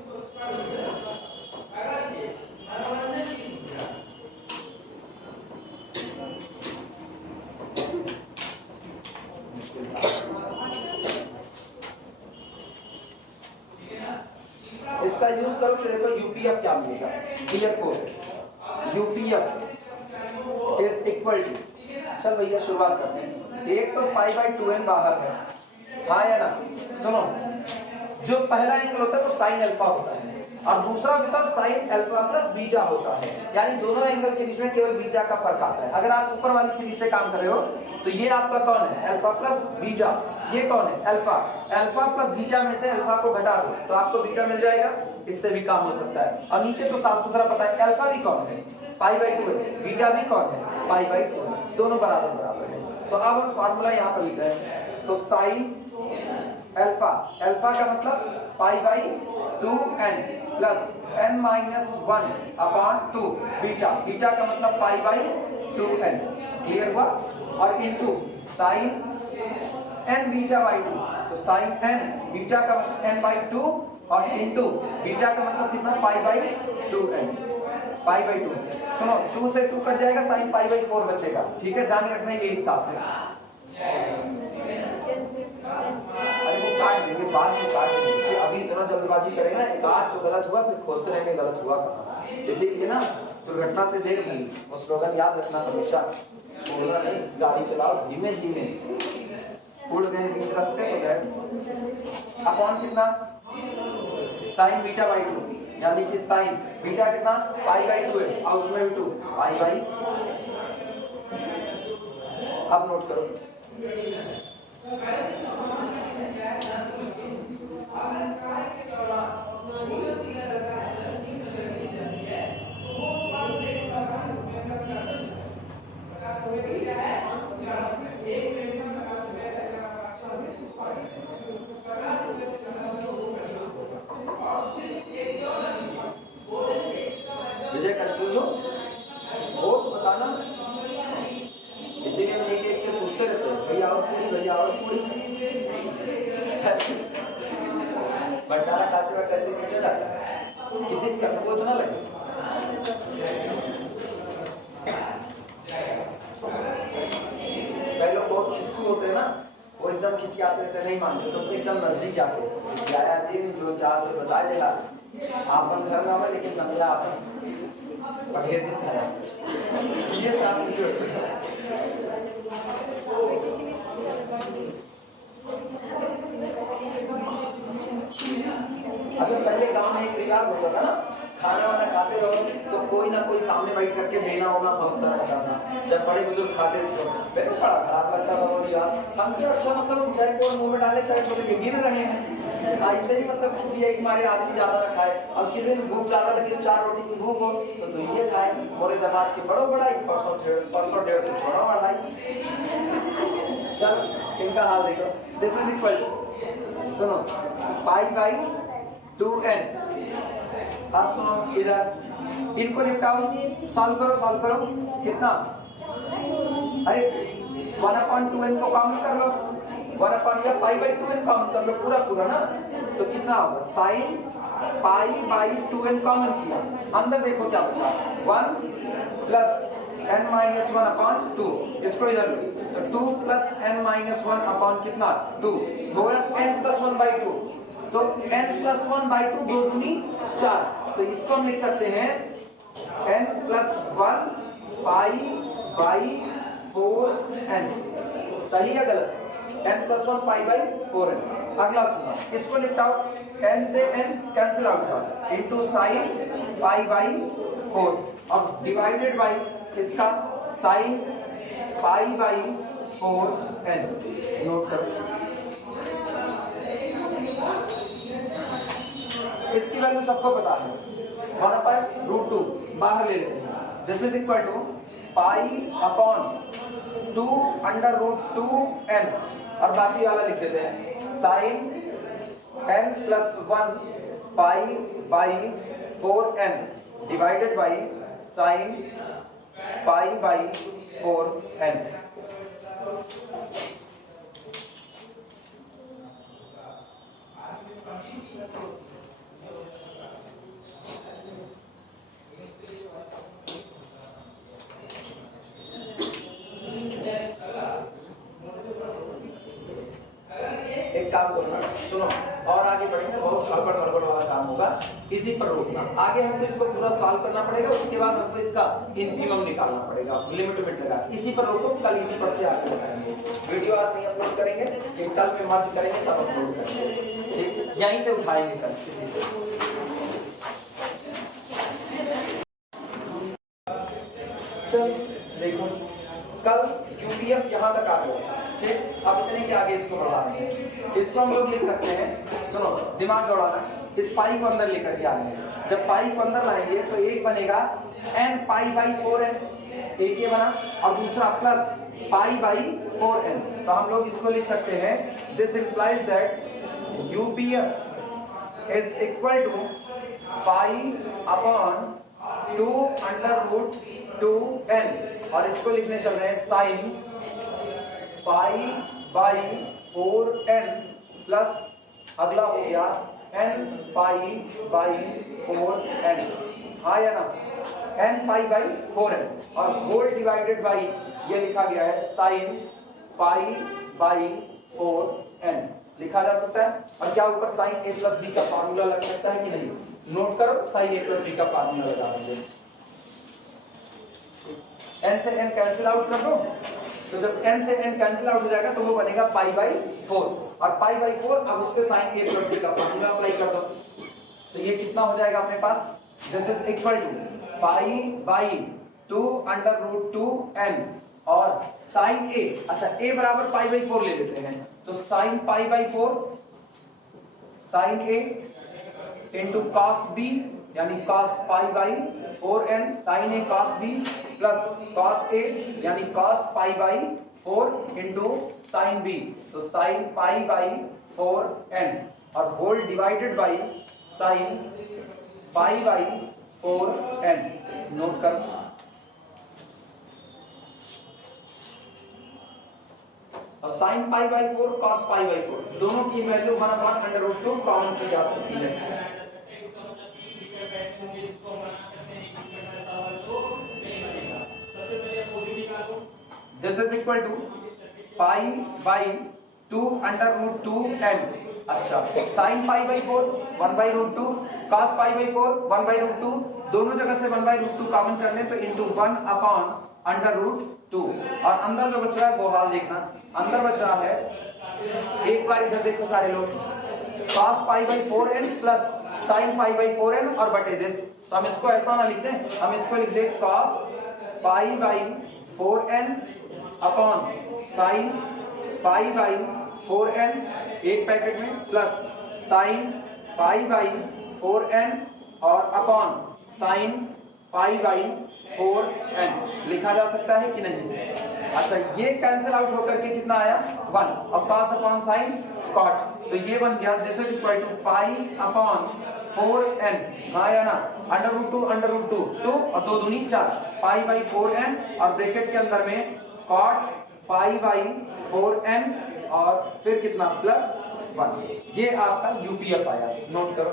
इसका यूज करो तो देखो यूपीएफ क्या मिलेगा। क्लियर को यूपीएफ इज इक्वल टू, चल भैया शुरुआत करते हैं। एक तो पाई बाई 2n बाहर है, हाँ या ना? सुनो, जो पहला एंगल होता है वो साइन अल्फा होता है और दूसरा होता है साइन अल्फा प्लस बीटा होता है, यानी दोनों एंगल के बीच में केवल बीटा का फर्क आता है। अगर आप ऊपर वाली सीरीज से काम कर रहे हो तो ये आपका कौन है? Alpha plus beta. ये कौन है? अल्फा। अल्फा प्लस बीटा में से अल्फा को घटा दो तो आपको बीटा मिल जाएगा। इससे भी काम हो सकता है। और नीचे तो साफ सुथरा पता है, अल्फा भी कौन है? पाई बाई 2 है, बीटा भी कौन है? पाई बाई 2 है, दोनों बराबर बराबर है। तो अब हम फॉर्मूला यहाँ पर लिख रहे हैं, तो साइन अल्फा, अल्फा का मतलब पाई by 2n plus n minus 1 upon 2 beta, beta का मतलब पाई बाई 2n। क्लियर हुआ? और into sine n beta by 2, तो साइन n बीटा का मतलब n बाई 2 और इनटू बीटा का मतलब कितना? पाई बाई 2n, पाई बाई 2। सुनो, 2 से 2 कट जाएगा, साइन पाई बाई 4 बचेगा। ठीक है, जान रखना ये एक साथ है। अरे वो काट देंगे, बाद में काट देंगे, अभी इतना जल्दबाजी करेंगे ना, एक आठ तो गलत हुआ, फिर खोजते रहेंगे गलत हुआ कहाँ। इसीलिए ना दुर्घटना से देर नहीं, वो स्लोगन याद रखना हमेशा, छोड़ना नहीं, गाड़ी चलाओ धीमे धीमे। उड़ गए बीच रास्ते हो गए। अपॉन कितना साइन बीटा बाई 2, यानी कि साइन बीटा कितना पाई बाई 2 है और उसमें भी 2 पाई बाई। अब नोट करो विजय, कंफ्यूज हो तो बताना, इसीलिए हम एक एक से पूछते रहते हैं भैया और पूरी, भैया और पूरी। भंडारा खाते वक्त कैसे पूछा जाता है, किसी को संकोच ना लगे। कई लोग बहुत खिस्सू होते हैं ना, वो एकदम खिंचाते रहते, नहीं मानते, तुमसे एकदम नजदीक जाते याया जी जो चाह तो बता देगा आपन घर में, लेकिन समझा आप पढ़े दिन है ये साथ अगर पहले गांव में एक रिवाज होता था ना, खाना वाना खाते रहो तो कोई ना कोई सामने बैठ करके बेना होना भगता रहता था। जब बड़े बुजुर्ग खाते थे तो मेरे को बड़ा खराब लगता था वो यार, हम क्या अच्छा मतलब चाहे कोई मुंह में डाले चाहे बोले ये गिर रहे हैं, ऐसे ही मतलब किसी एक हमारे आदमी ज्यादा ना खाए और किसी दिन भूख ज्यादा लगी 4 रोटी की भूख हो तो ये खाए, मोरे दिमाग की बड़ो बड़ाई, परसों डेढ़ तो छोड़ो बढ़ाई। चलो इनका हाल देखो, दिस इज इक्वल सुनो पाई बाई 2n। अब सुनो इधर, इनको निपटाओ, सॉल्व करो कितना, अरे 1/2n को कॉमन कर लो, 1 या पाई बाई 2n कॉमन कर लो पूरा ना, तो कितना होगा sign pi by 2n common किया, अंदर देखो क्या बचा 1 प्लस n माइनस 1/2, इसको इधर लो तो 2 प्लस n माइनस 1 कितना 2 हो गया n प्लस 1/2, तो n प्लस 1/2 2 दूनी 4, तो इसको हम लिख सकते हैं n plus 1 pi by 4n। सही है गलत, n plus 1 pi by 4n। अगला सुनो, इसको निपटाओ, n से n कैंसिल आउट हुआ इनटू साइन पाई बाई 4, अब डिवाइडेड बाई इसका sign pi by 4n। Note करो, इसकी वैल्यू सबको पता है 1/√2 बाहर ले लेते हैं, this is equal to pi upon 2√2n और बाकी वाला लिख देते हैं sine n plus 1 pi by 4n divided by sine pi by 4n। एक काम करो ना, सुनो और आगे बढ़ेंगे, बहुत हड़बड़ वाला काम होगा, इसी पर रोकना। आगे हमको इसको पूरा सॉल्व करना पड़ेगा, उसके बाद हमको इसका इनफिमम निकालना पड़ेगा, लिमिट लगा, इसी पर रोको, कल इसी पर से आगे बढ़ाएंगे। वीडियो आज नहीं अपलोड करेंगे, लेकिन कल में मर्ज करेंगे तब अपलोड करेंगे, ठीक, यहीं से उठाएंगे कल किसी से। चल देखो कल यूपीएफ यहाँ तक आ गया, ठीक, अब इतने के आगे इसको बढ़ाना है, इसको हम लोग लिख सकते हैं, सुनो दिमाग दौड़ाना, इस पाई को अंदर लेकर के आएंगे, जब पाई को अंदर लाएंगे तो एक बनेगा n पाई बाई 4n, एक ये बना, और दूसरा प्लस पाई बाई 4n, तो हम लोग इसको लिख सकते हैं this implies that UPF is equal to pi upon 2√2n, और इसको लिखने चल रहे हैं sign pi by 4n plus अगला हो गया n पाई बाई 4n, हाँ या ना, n पाई बाई 4n, और होल डिवाइडेड बाई ये लिखा गया है साइन पाई बाई 4n लिखा जा सकता है। और क्या ऊपर साइन a प्लस b का फार्मूला लग सकता है कि नहीं, नोट करो, साइन a प्लस b का फार्मूला लगा देंगे, n से n कैंसिल आउट कर दो, तो जब n से n कैंसिल आउट हो जाएगा तो वो बनेगा पाई बाई 4, और पाई बाई 4 अब उस पे साइन a प्लस b का फॉर्मूला अप्लाई कर दो, तो ये कितना हो जाएगा अपने पास, this is equal to pi by 2 under root 2 n और साइन a, अच्छा a बराबर पाई बाई 4 ले लेते हैं, तो sine pi by 4 sine a into cos b यानी cos pi by 4n sine a cos b plus cos a यानी cos pi by 4 into sine b, तो साइन पाई बाई 4n और whole divided by sine pi by 4n, note कर। और sine pi by 4 cos pi by 4 दोनों की value 1/√2 common की जा सकती है। This is equal to pi by 2 under n, अच्छा sine pi by 4 1/√2 cos pi by 4 1/√2, दोनों जगह से 1/√2 कॉमन कर ले तो इंटू 1/√2, और अंदर जो बच रहा है वो हाल देखना, अंदर बच रहा है एक बार इधर देखो सारे लोग, cos pi by 4n plus sign pi by 4n और बटे दिस, तो हम इसको ऐसा ना लिख दें, हम इसको लिख दें cos pi by 4n upon sine pi by 4n एक पैकेट में plus sign pi by 4n और upon sine pi by 4n लिखा जा सकता है कि नहीं। अच्छा ये कैंसिल आउट होकर के कितना आया 1 और cos अपॉन साइन cot, तो ये बन गया this is equal to pi upon 4n, आया ना अंडर√2 2 और 2 दूनी 4 पाई बाई 4n और ब्रैकेट के अंदर में cot पाई बाई 4n और फिर कितना प्लस 1, ये आपका यूपीएफ आया, नोट करो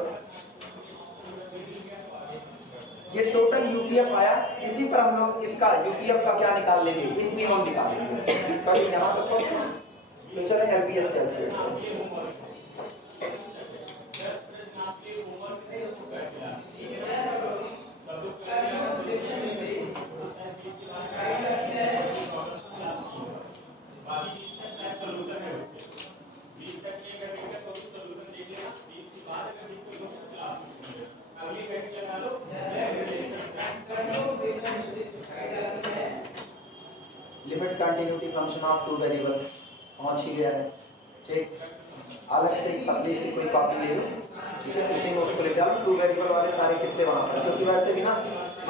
ये टोटल यूपीएफ आया। इसी पर हम लोग इसका यूपीएफ का क्या निकाल लेंगे, इनमिनिमम निकाल लेंगे, पर यहां तक तो चलो एलपीएफ कैलकुलेट करो। Limit continuity function of two variable पहुंच ही गया है, ठीक, अलग से एक पतली सी कोई कॉपी ले लो, ठीक है, उसी में उसको ले डालो, टू वेरिएबल वाले सारे किस्से वहां पर, क्योंकि वैसे भी ना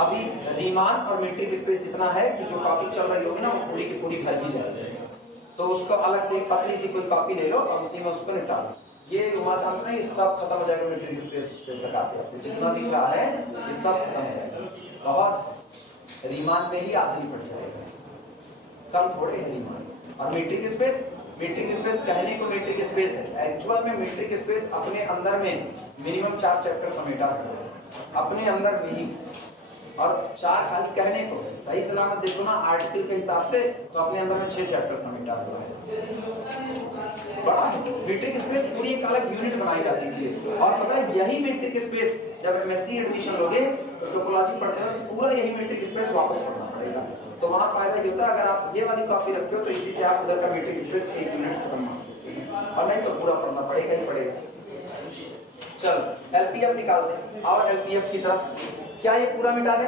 अभी रीमान और मीट्रिक स्पेस इतना है कि जो कॉपी चल रही होगी ना वो पूरी की पूरी भर ही जाएगी, तो उसको अलग से एक पतली सी कोई कॉपी ले लो और उसी में उसको निकालो। ये हुआ था नहीं, सब खत्म हो जाएगा, मीट्रिक स्पेस लगाते हैं, जितना भी रहा है ये सब खत्म हो जाएगा, बहुत रीमान में ही आखिरी पड़ जाएगा, कम थोड़े है रीमान। और मीट्रिक स्पेस कहने को मीट्रिक स्पेस है, एक्चुअल में मीट्रिक स्पेस अपने अंदर में मिनिमम 4 चैप्टर समेटा है अपने अंदर में ही, और 4 खाली कहने को है, सही सलामत देखो ना आर्टिकल के हिसाब से तो अपने अंदर में 6 चैप्टर समेटा हुआ है, बड़ा है। मीट्रिक स्पेस पूरी एक अलग यूनिट बनाई जाती है इसलिए, और पता है यही मीट्रिक स्पेस जब एमएससी एडमिशन लोगे तो टोपोलॉजी पढ़ते हो तो पूरा यही मीट्रिक स्पेस वापस पढ़ना पड़ेगा, तो वहाँ फायदा ये होता है अगर आप ये वाली कॉपी रखे हो तो इसी से आप उधर का मीट्रिक स्पेस एक यूनिट खत्म, और नहीं तो पूरा पढ़ना पड़ेगा ही पड़ेगा। चलो एलपीएफ निकालते हैं, और एलपीएफ की तरफ क्या ये पूरा मिटा दें,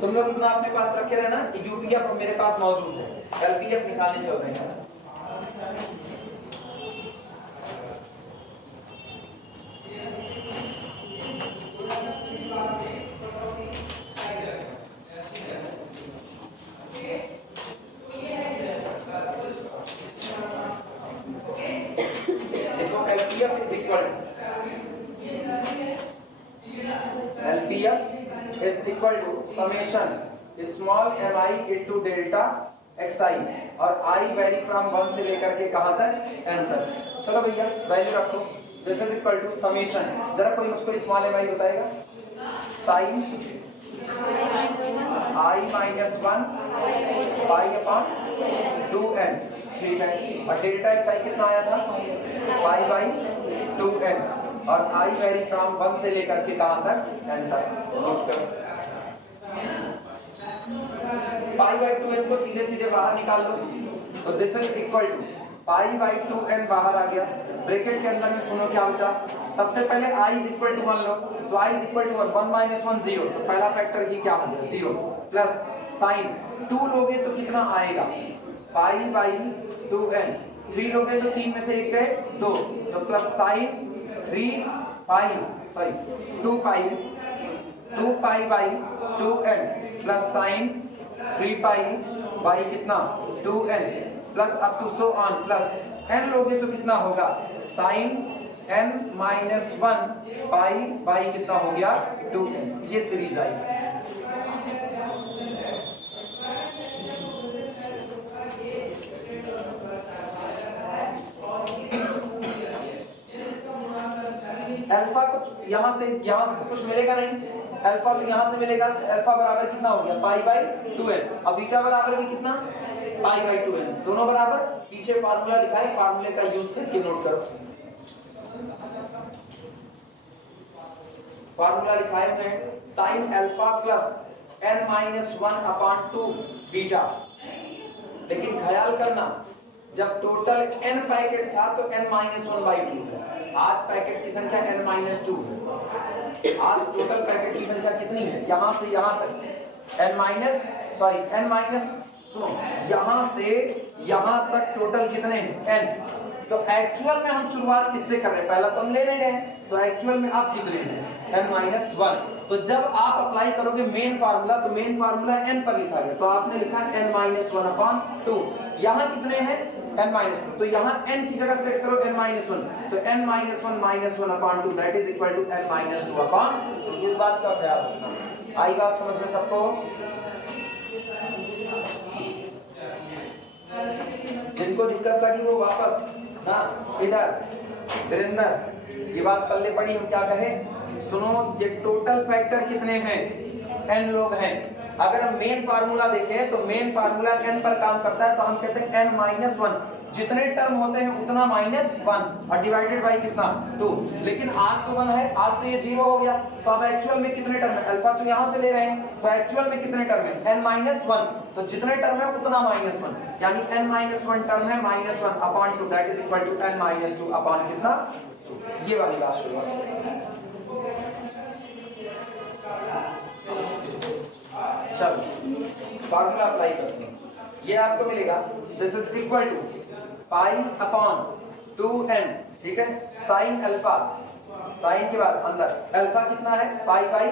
तुम लोग इतना अपने पास रखे रहना, यूपीएफ मेरे पास मौजूद है, एलपीएफ निकालने चल रहे हैं। देखो LPF is equal to summation small mi into delta xi, और i वेरी फ्रॉम 1 से लेकर के कहां तक n तक। चलो भैया वैल्यू रखो, this is equal to summation, जरा कोई मुझको स्मॉल mi बताएगा, sin i minus 1 pi upon 2n, ठीक है, और डेल्टा xi कितना आया था पाई बाई 2n, और i वेरी फ्रॉम 1 से लेकर के कहां तक n तक, नोट करो। पाई बाई 2n को सीधे सीधे बाहर निकाल लो, तो this is equal to pi by 2n बाहर आ गया, ब्रैकेट के अंदर में सुनो क्या बचा, सबसे पहले i इज इक्वल टू 1 लो, तो i is equal to 1, 1 minus 1 0, तो पहला फैक्टर ही क्या हो गया 0, प्लस साइन 2 लोगे तो कितना आएगा पाई बाई 2n, 3 लोगे तो 3 में से 1 गए 2, तो plus sine 2 pi by 2n plus sine 3 pi by कितना 2n plus up to so on plus n लोगे तो कितना होगा sine n minus 1 pi by कितना हो गया 2n, ये सीरीज आई। अल्फा को यहाँ से तो कुछ मिलेगा नहीं, अल्फा तो यहाँ से मिलेगा, अल्फा बराबर कितना हो गया पाई बाई 2n, अब बीटा बराबर भी कितना पाई बाई 2n, दोनों बराबर, पीछे फार्मूला लिखा है, फार्मूले का यूज करके नोट करो, फार्मूला लिखा है sine alpha plus n minus 1 upon 2 beta, लेकिन ख्याल करना जब टोटल n पैकेट था तो n माइनस 1 बाई 2 था, आज पैकेट की संख्या n माइनस 2 है, आज टोटल पैकेट की संख्या कितनी है यहाँ से यहाँ तक n माइनस सुनो यहाँ से यहाँ तक टोटल कितने हैं n, तो एक्चुअल में हम शुरुआत किससे कर रहे हैं, पहला तो हम ले नहीं रहे हैं, तो एक्चुअल में आप कितने हैं n माइनस 1, तो जब आप अप्लाई करोगे मेन फार्मूला तो मेन फार्मूला n पर लिखा गया, तो आपने लिखा n माइनस 1 अपॉन 2, यहाँ कितने हैं n माइनस 2, तो यहाँ n की जगह सेट करो n माइनस 1, तो n minus 1 upon 2 that is equal to n minus 2 upon, इस बात का ख्याल रखना, आई बात समझ में सबको, जिनको दिक्कत लगी वो वापस ना इधर वीरेंद्र, ये बात पल्ले पड़ी, हम क्या कहे सुनो, ये टोटल फैक्टर कितने हैं n लोग हैं, अगर हम मेन फार्मूला देखें तो मेन फार्मूला n पर काम करता है, तो हम कहते हैं n माइनस 1, जितने टर्म होते हैं उतना माइनस 1 और डिवाइडेड बाई कितना 2, लेकिन आज तो 1 है, आज तो ये 0 हो गया, तो अब एक्चुअल में कितने टर्म है, अल्फा तो यहाँ से ले रहे हैं, तो एक्चुअल में कितने टर्म है n माइनस 1, तो जितने टर्म है उतना माइनस 1, यानी n माइनस 1 टर्म है minus 1 upon 2 that is equal to n minus 2 upon कितना, ये वाली बात शुरू है। चलो फार्मूला अप्लाई करते हैं, ये आपको मिलेगा this is equal to pi upon 2n, ठीक है, साइन अल्फा, साइन के बाद अंदर अल्फा कितना है पाई by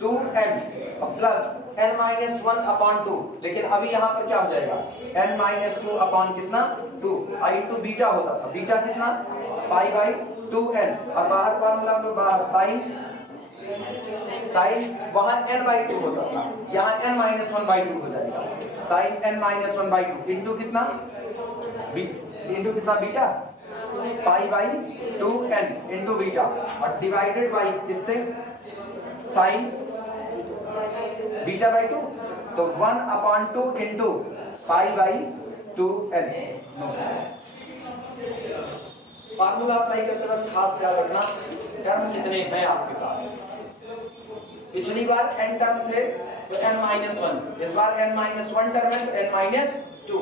2n plus n minus 1 upon 2, लेकिन अभी यहाँ पर क्या हो जाएगा n माइनस 2 अपॉन कितना 2, i टू बीटा होता था, बीटा कितना पाई बाई 2n, अब बाहर फार्मूला में बाहर साइन वहां n बाई 2 होता था, यहाँ n माइनस 1 बाई 2 हो जाएगा, sine n minus 1 by 2 into कितना beta pi by 2n into beta और डिवाइडेड बाई किससे साइन बीटा बाई 2, तो 1 upon 2 into pi by 2n। Formula apply करते वक्त खास ख्याल रखना टर्म कितने हैं आपके पास, पिछली बार n टर्म थे तो n माइनस 1, इस बार n माइनस 1 टर्म है तो n माइनस 2,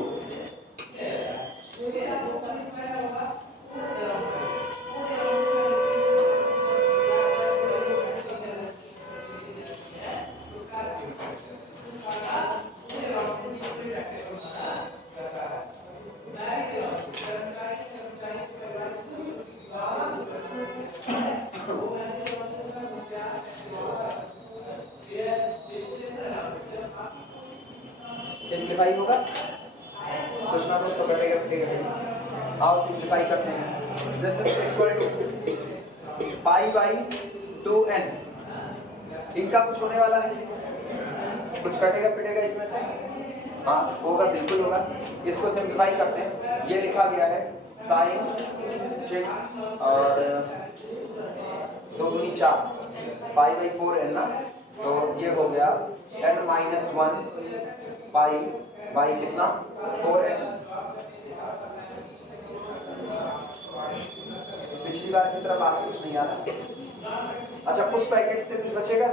सिंप्लीफाई होगा कुछ ना कुछ तो घटेगा, आओ सिंप्लीफाई करते हैं, this is equal to pi by 2n, इनका कुछ होने वाला है, कुछ कटेगा पिटेगा इसमें से, हाँ होगा बिल्कुल होगा, इसको सिंप्लीफाई करते हैं, ये लिखा गया है साइन चेक और 2 दूनी 4 पाई बाई 4n ना, तो ये हो गया n माइनस 1 पाई बाई कितना 4n, पिछली बार की तरफ आगे कुछ नहीं आ रहा, अच्छा उस पैकेट से कुछ बचेगा,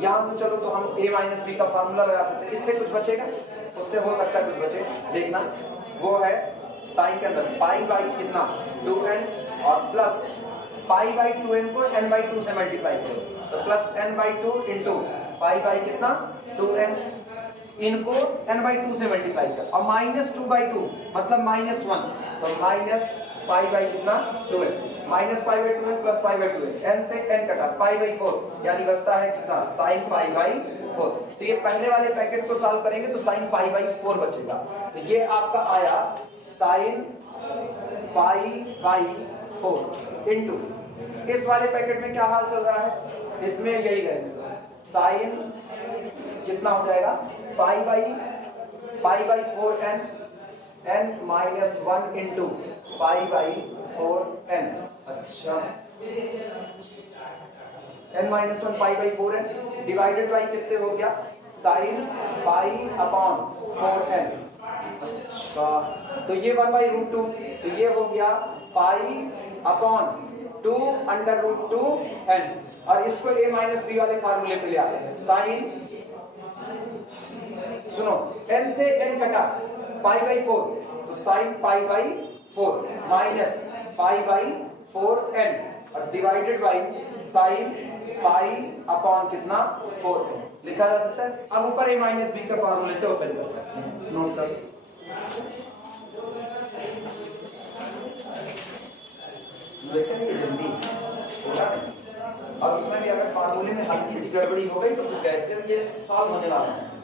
यहाँ से चलो तो हम a माइनस बी का फार्मूला लगा सकते हैं, इससे कुछ बचेगा, उससे हो सकता है कुछ बचे, देखना। वो है साइन के अंदर पाई बाई कितना 2n और प्लस पाई बाई 2n को n बाई 2 से मल्टीप्लाई करो, तो plus n by 2 into pi by कितना 2n, इनको n बाई 2 से मल्टीप्लाई कर, और माइनस 2 बाई 2 मतलब माइनस 1, तो माइनस पाई बाई कितना 2n, minus pi by 2n plus pi by 2n, n से n कटा पाई बाई 4, यानी बचता है कितना साइन पाई बाई 4। तो ये पहले वाले पैकेट को सॉल्व करेंगे तो साइन पाई बाई 4 बचेगा, तो ये आपका आया साइन पाई बाई 4 इंटू इस वाले पैकेट में क्या हाल चल रहा है, इसमें यही रहेगा साइन कितना हो जाएगा पाई by 4n n minus 1 into pi by 4n, अच्छा n minus 1 pi by 4n divided by किससे हो गया साइन पाई अपॉन 4n, अच्छा तो ये 1 बाई रूट 2, तो ये हो गया pi upon 2 under root 2 n, और इसको a माइनस बी वाले फार्मूले पे ले आते हैं, साइन सुनो n से n कटा पाई बाई 4, तो sine pi by 4 minus pi by 4n और divided by sine pi upon कितना 4n लिखा जा सकता है। अब ऊपर a माइनस बी का फार्मूले से ओपन कर सकते हैं, नोट कर जल्दी होगा नहीं, और उसमें भी अगर फार्मूले में हल्की सी गड़बड़ी हो गई तो फिर ये सॉल्व होने वाला है।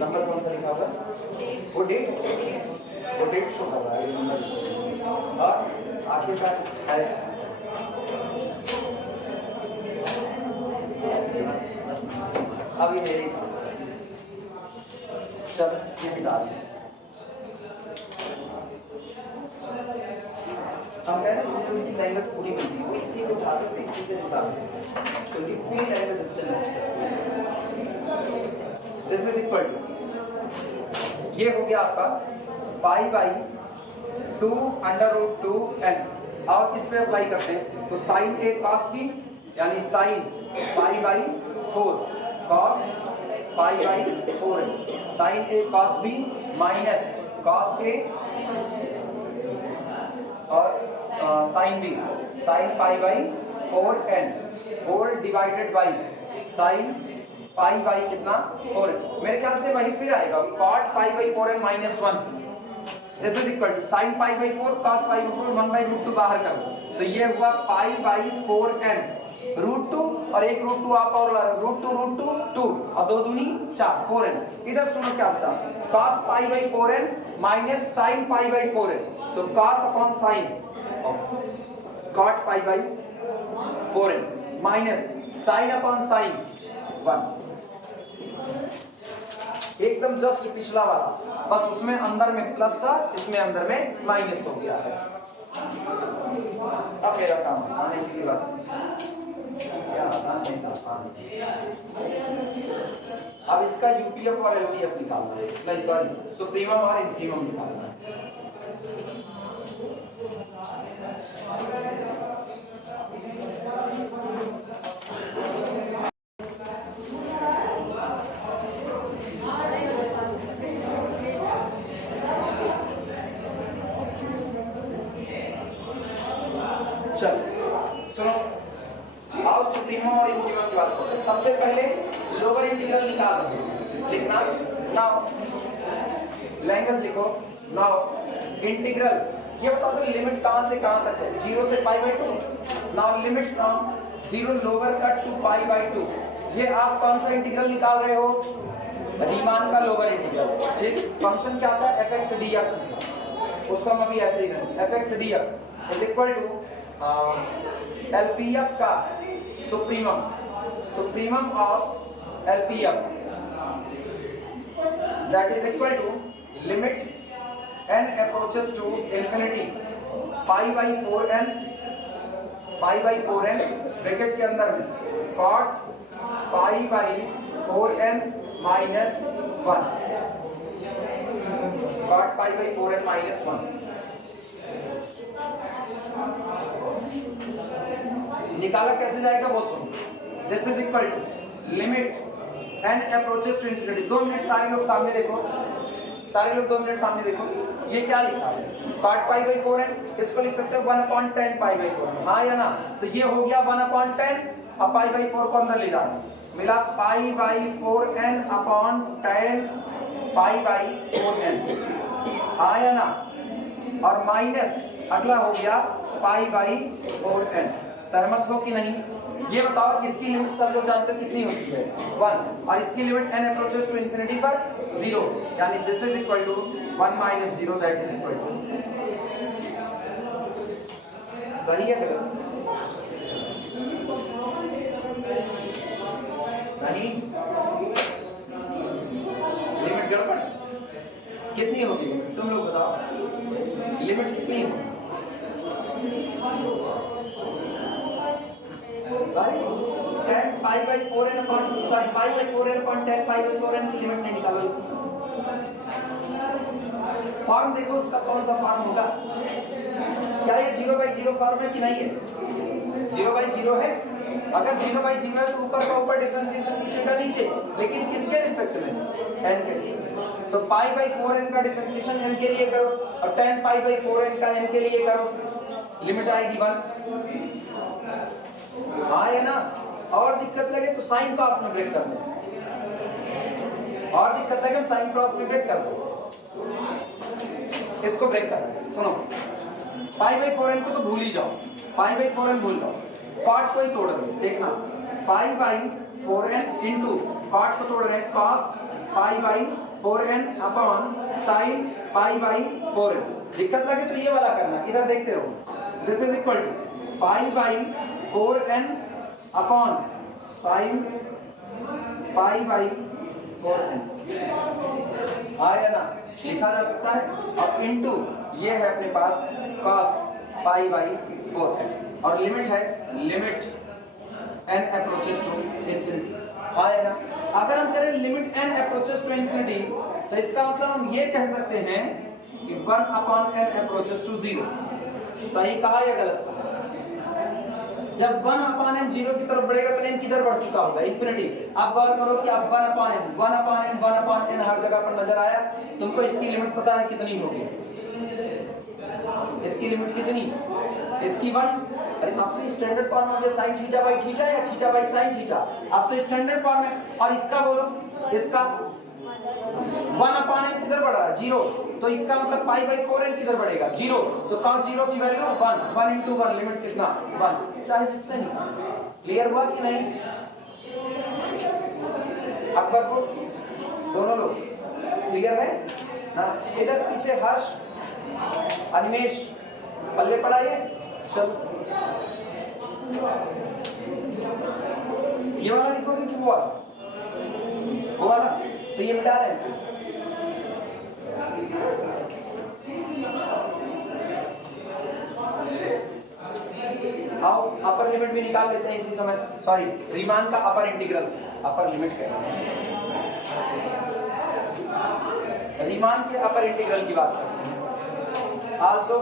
नंबर कौन सा लिखा होगा, वो डेट शो कर रहा है नंबर, और आखिरकार है अभी मेरी चल ये मिटा दें, हम कह रहे हैं इससे उनकी लैंग्वेज पूरी मिलती है, इसी को उठाते हैं इसी से निकालते हैं, क्योंकि पूरी लैंग्वेज इससे मैच करती है। दिस इज इक्वल टू ये हो गया आपका pi by 2 under root 2 n, और इस पे अप्लाई करते हैं तो साइन ए कॉस बी यानी sine pi by 4 cos pi by 4n, sine A cos B minus cos A और sine B sine pi by 4n whole divided by sine pi by कितना 4n, मेरे ख्याल से वही फिर आएगा cot pi by 4n minus 1, this is equal to sign pi by 4 cos pi by 4 1 by root 2 बाहर करो, तो ये हुआ पाई बाई 4n रूट 2 और एक रूट 2 आप और रूट 2 2 और 2 दूनी 4 4n, इधर सुनो क्या बचा cos pi by 4n minus sign pi by 4n, तो cos upon sine cot pi by 4n minus sine upon sine 1, एकदम जस्ट पिछला वाला, बस उसमें अंदर में प्लस था इसमें अंदर में माइनस हो गया है। अब मेरा काम आसान है, इसकी बात क्या आसान नहीं आसान। अब इसका यूपीएफ और एलपीएफ निकालना है, नहीं सॉरी सुप्रीमम और इंफीमम निकालना है। चलो सुनो, आओ सुप्रीमो और इंटीग्रल की बात करते हैं। सबसे पहले लोअर इंटीग्रल निकाल लिखना। नाउ लैंग्वेज लिखो। नाउ इंटीग्रल, ये बताओ तो लिमिट कहां से कहां तक है? 0 से pi by 2। Now limit from 0 lower cut to pi by 2। ये आप कौन सा इंटीग्रल निकाल रहे हो? रीमान का लोअर इंटीग्रल। ठीक, फंक्शन क्या था? fx dx, उसको हम अभी ऐसे ही करेंगे। fx dx is equal to LPF का supremum, supremum of LPF, that is equal to limit n approaches to infinity pi by 4n bracket के अंदर में cot pi by 4n minus 1, cot pi by 4n minus 1। निकाला कैसे जाएगा वो सुनो। This is equal to limit n approaches to infinity. 2 minute सारे लोग सामने देखो, सारे लोग 2 मिनट सामने देखो। ये क्या लिखा है? cot पाई बाई 4n, इसको लिख सकते हो 1/10 पाई बाई 4n, हाँ या ना? तो ये हो गया 1/10, अब पाई बाई 4 को अंदर ले जाना, मिला पाई by 4n upon 10 pi by 4n, हाँ या ना? और माइनस अगला हो गया पाई बाई 4n। सहमत हो कि नहीं? ये बताओ, इसकी लिमिट सब लोग जानते हो कितनी होती है? 1, और इसकी limit n approaches to infinity पर 0, यानी this is equal to 1 minus 0, that is equal to. सही है गलत? नहीं, लिमिट गड़बड़ कितनी होगी? तुम लोग बताओ, लिमिट कितनी होगी? 10 पाई by 4n upon, sorry pi by 4n upon 10 pi by 4n की लिमिट नहीं निकालोगे। फॉर्म देखो उसका कौन सा फॉर्म होगा? क्या ये 0/0 फॉर्म है कि नहीं है? 0/0 है। अगर 0/0 है तो ऊपर का ऊपर डिफरेंशिएशन नीचे का नीचे, लेकिन किसके रिस्पेक्ट में? n के रिस्पेक्ट। तो पाई बाई 4n का डिफरेंशिएशन n के लिए करो और 10 पाई बाई 4n का n के लिए करो, लिमिट आएगी 1, हाँ या ना? और दिक्कत लगे तो साइन क्रॉस में ब्रेक कर दो, और दिक्कत लगे साइन क्रॉस में ब्रेक कर दो, इसको ब्रेक कर दो। सुनो, पाई बाई 4n को तो भूल ही जाओ, पाई बाई 4n भूल जाओ, कॉट को ही तोड़ दो। देखना, पाई बाई 4n इंटू कॉट को तोड़ रहे हैं cos pi by 4n upon sine pi by 4n। दिक्कत लगे तो ये वाला करना, इधर देखते रहो। This is equal to pi by 4n upon sine pi by 4n, आया ना? लिखा जा सकता है। और इनटू ये है अपने पास cos पाई बाई 4n, और लिमिट है limit n approaches to infinity, आया ना? अगर हम करें limit n approaches to infinity तो इसका मतलब हम ये कह सकते हैं कि 1/n अप्रोचेस टू 0। सही कहा या गलत कहा? जब 1/n 0 की तरफ बढ़ेगा तो n किधर बढ़ चुका होगा? इंफिनिटी। अब गौर करो कि अब 1/n हर जगह पर नजर आया। तुमको इसकी लिमिट पता है कितनी होगी? इसकी लिमिट कितनी? इसकी 1। अरे अब तो स्टैंडर्ड फॉर्म हो गया sin थीटा बाई थीटा या थीटा बाई sin थीटा, अब तो स्टैंडर्ड फॉर्म है। और इसका बोलो, इसका 1/n किधर बढ़ रहा है? 0। तो इसका मतलब पाई बाई 4n किधर बढ़ेगा? 0। तो cos 0 की वैल्यू 1, 1 into 1 लिमिट कितना? 1, चाहे जिससे नहीं। क्लियर हुआ कि नहीं? अकबरपुर दोनों लोग क्लियर है ना? इधर पीछे हर्ष, अनिमेश पल्ले पड़ाइए। चलो, ये वाला लिखोगे कि वो वाला? वो वाला तो ये मिटा रहे हैं। आओ अपर लिमिट भी निकाल लेते हैं इसी समय। सॉरी, रीमान का अपर इंटीग्रल, अपर लिमिट है। रीमान के अपर इंटीग्रल की बात करते हैं। also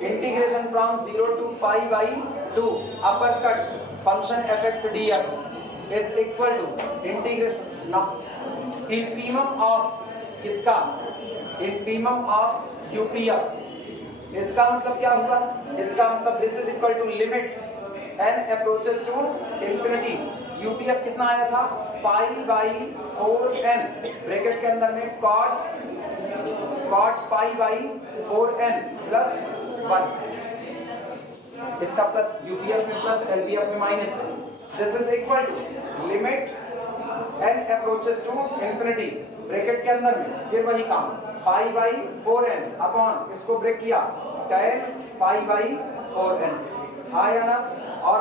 integration from 0 to pi by 2 upper cut function fx dx is equal to integration now infimum of इसका infimum of UPF, इसका मतलब क्या हुआ, इसका मतलब this is equal to limit n approaches to infinity, UPF कितना आया था पाई बाई 4n ब्रैकेट के अंदर में cot pi by 4n plus 1, इसका प्लस यूपीएफ में प्लस एलपीएफ में minus, this is equal to limit n approaches to infinity bracket के अंदर में फिर वही काम पाई बाई 4n अपॉन इसको ब्रेक किया tan पाई बाई 4n आया ना, और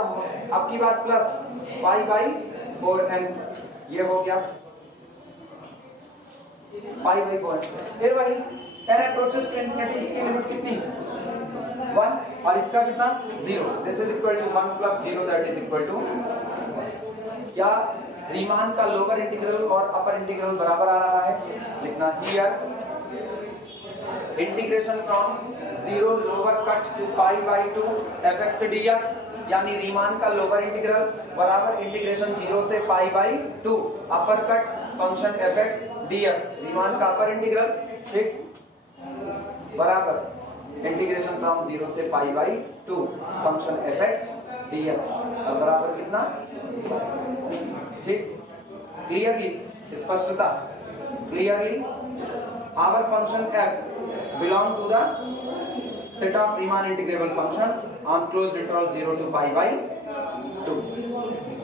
अब की बात प्लस पाई बाई 4n, ये हो गया पाई बाई 4n, फिर वही n अप्रोचेस टू इंफिनिटी, इसकी लिमिट कितनी 1 और इसका कितना 0, this is equal to 1 plus 0 that is equal to, क्या रीमान का लोअर इंटीग्रल और अपर इंटीग्रल बराबर आ रहा है, लिखना here integration from 0 lower cut to pi by 2 fx dx, यानी रीमान का लोअर इंटीग्रल बराबर इंटीग्रेशन 0 से pi by 2 upper cut function fx dx, Riemann का अपर इंटीग्रल ठीक बराबर इंटीग्रेशन फ्रॉम 0 से pi by 2 function fx dx बराबर कितना, ठीक क्लियरली स्पष्टता, clearly our function f belong to the set of Riemann integrable function on closed interval 0 to pi by 2,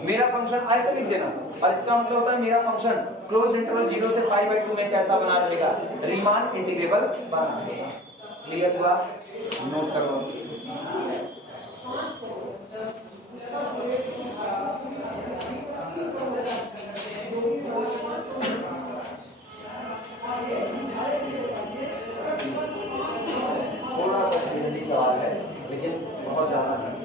मेरा function ऐसे लिख देना, और इसका मतलब होता है मेरा फंक्शन क्लोज्ड इंटरवल 0 से पाई बाई 2 में कैसा बना रहेगा, रीमान इंटीग्रेबल बना रहेगा, क्लियर हुआ, नोट करो। थोड़ा सा जल्दी सवाल है लेकिन बहुत ज्यादा नहीं,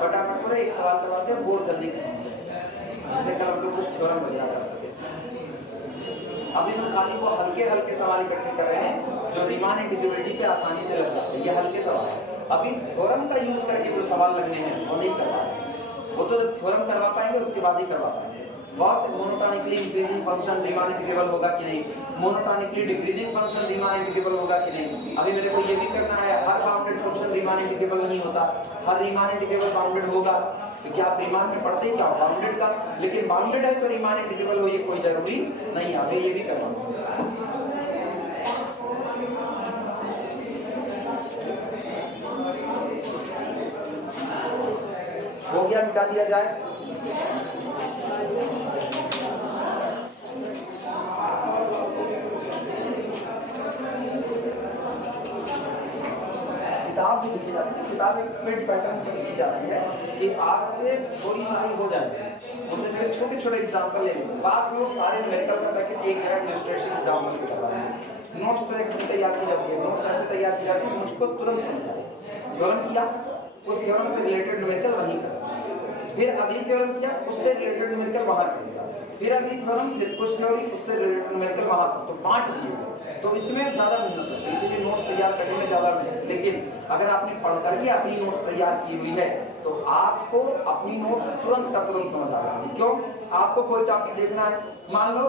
फटाफट पूरा एक सवाल करवाते हैं, बहुत जल्दी जिससे कल हम लोग कुछ थ्योरम वगैरह कर सके। अभी हम खाली वो हल्के हल्के सवाल इकट्ठे कर रहे हैं जो रीमान इंटीग्रेबिलिटी पे आसानी से लग जाते हैं, ये हल्के सवाल है, अभी थ्योरम का यूज करके जो सवाल लगने हैं वो नहीं कर पाएंगे, वो तो थ्योरम करवा पाएंगे उसके बाद ही करवा पाएंगे। बहुत monotonically increasing function Riemann integrable होगा कि नहीं, monotonically decreasing function Riemann integrable होगा कि नहीं, अभी मेरे को ये भी करना है हर बाउंडेड फंक्शन रीमान इंटीग्रेबल नहीं होता, हर रीमान इंटीग्रेबल बाउंडेड होगा, क्योंकि आप रीमान में पढ़ते ही क्या बाउंडेड का, लेकिन बाउंडेड है तो रीमान इंटीग्रेबल हो ये कोई जरूरी नहीं, अभी ये भी करना हो गया, मिटा दिया जाए। किताब भी लिखी जाती है, किताब एक प्रिंट पैटर्न पर लिखी जाती है कि आपके थोड़ी सारी हो जाए, उससे जो छोटे छोटे एग्जाम्पल लेंगे, बात लोग सारे न्यूमेरिकल का पैकेट एक जगह इलस्ट्रेशन एग्जाम्पल के करवा रहे हैं, नोट्स से तैयार की जाती है, नोट्स ऐसे तैयार की जाती है मुझको तुरंत समझाए, थ्योरम किया उस थ्योरम से रिलेटेड न्यूमेरिकल वहीं कर, फिर अगली थ्योरम किया उससे रिलेटेड न्यूमेरिकल वहां करेगा, फिर अगली थ्योरम फिर कुछ थ्योरी उससे रिलेटेड न्यूमेरिकल वहां, तो बांट दिए, तो इसमें ज्यादा मेहनत है, इसीलिए नोट्स तैयार करने में ज्यादा मेहनत, लेकिन अगर आपने पढ़ करके अपनी नोट्स तैयार की हुई है तो आपको अपनी नोट्स तुरंत का तुरंत समझ आ जाएगी। क्यों, आपको कोई टॉपिक देखना है, मान लो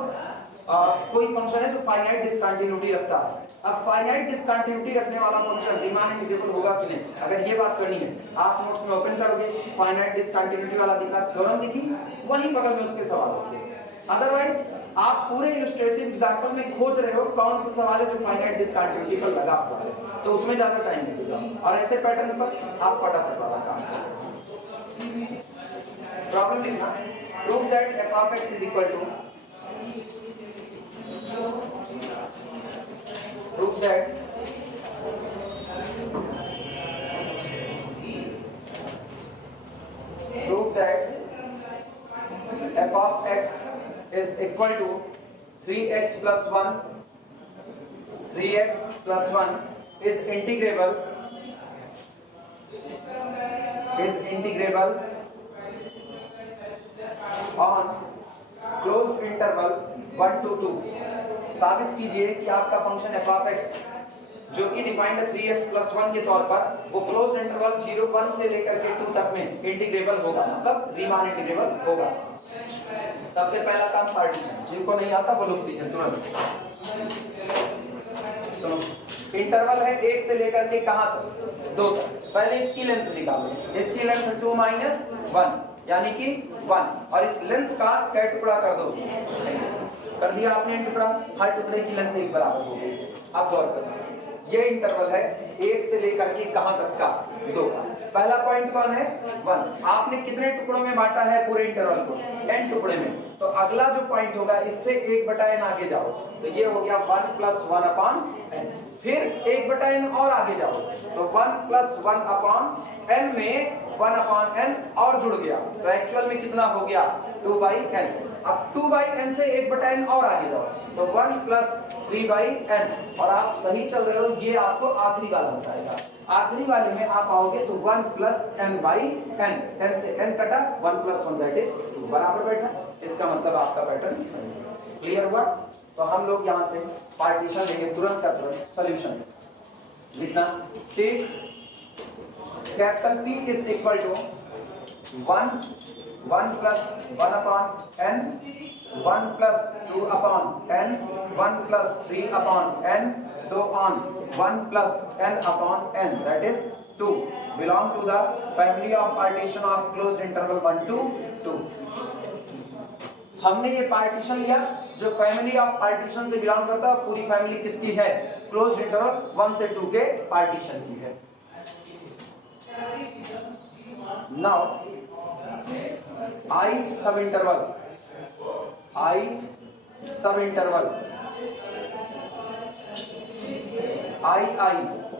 कोई फंक्शन है जो फाइनाइट डिसकंटिन्यूटी रखता है, अब फाइनाइट डिसकंटिन्यूटी रखने वाला फंक्शन रीमान इंटीग्रेबल होगा कि नहीं, अगर ये बात करनी है आप नोट्स में ओपन करोगे, फाइनाइट डिसकंटिन्यूटी वाला दिखा, थ्योरम दिखी, वहीं बगल में उसके सवाल होंगे, अदरवाइज आप पूरे इलस्ट्रेटिव एग्जांपल में खोज रहे हो कौन सा सवाल है जो फाइनाइट डिसकंटिन्यूटी पर लगा हुआ है, तो उसमें ज्यादा टाइम लगेगा, और ऐसे पैटर्न पर आप फटाफट वाला काम करें। प्रॉब्लम लिखना, prove that f of x is equal to, prove that f of x is equal to 3x plus 1, 3x plus 1 is integrable on close interval 1 to 2 साबित कीजिए कि आपका फंक्शन f ऑफ x जो कि defined है 3x+1 के तौर पर वो क्लोज इंटरवल 0 1 से लेकर के 2 तक में इंटीग्रेबल होगा, मतलब रीमान इंटीग्रेबल होगा। सबसे पहला काम पार्टीशन, जिनको नहीं आता वो लोग सीखें तुरंत। सुनो, इंटरवल है 1 से लेकर के कहां तक? 2 तक। पहले इसकी लेंथ निकालो, इसकी लेंथ 2 - 1 यानी कि 1 और इस लेंथ का क्या टुकड़ा कर दो, कर दिया आपने टुकड़ा, हर टुकड़े की लेंथ एक बराबर हो गई। अब गौर करो, ये इंटरवल है 1 से लेकर के कहां तक का? 2 का। पहला पॉइंट कौन है? 1। आपने कितने टुकड़ों में बांटा है पूरे इंटरवल को? n टुकड़े में। तो अगला जो पॉइंट होगा इससे 1/n आगे जाओ, तो ये हो गया 1 + 1/n। फिर 1/n और आगे जाओ, तो 1 + 1/n में 1/n और जुड़ गया, तो एक्चुअल में कितना हो गया? 2/n। अब 2/n से 1/n और आगे जाओ, तो 1 + 3/n, और आप सही चल रहे हो, ये आपको आखिरी वाला बताएगा। आखिरी वाले में आप आओगे तो 1 + n/n, n से n कटा, 1 + 1 दैट इज 2 बराबर बैठा। इसका मतलब आपका पैटर्न क्लियर हुआ। तो हम लोग यहाँ से पार्टीशन लेंगे तुरंत का तुरंत सॉल्यूशन लिखना। Take capital P is equal to 1 + 1/n, 1 + 2/n, 1 + 3/n, so on 1 + n/n, that is 2, belong to the family of partition of closed interval 1 to 2। हमने ये पार्टीशन लिया जो फैमिली ऑफ पार्टीशन से बिलोंग करता है, पूरी फैमिली किसकी है? क्लोज्ड इंटरवल 1 से 2 के पार्टीशन की है। नाउ ith सब interval I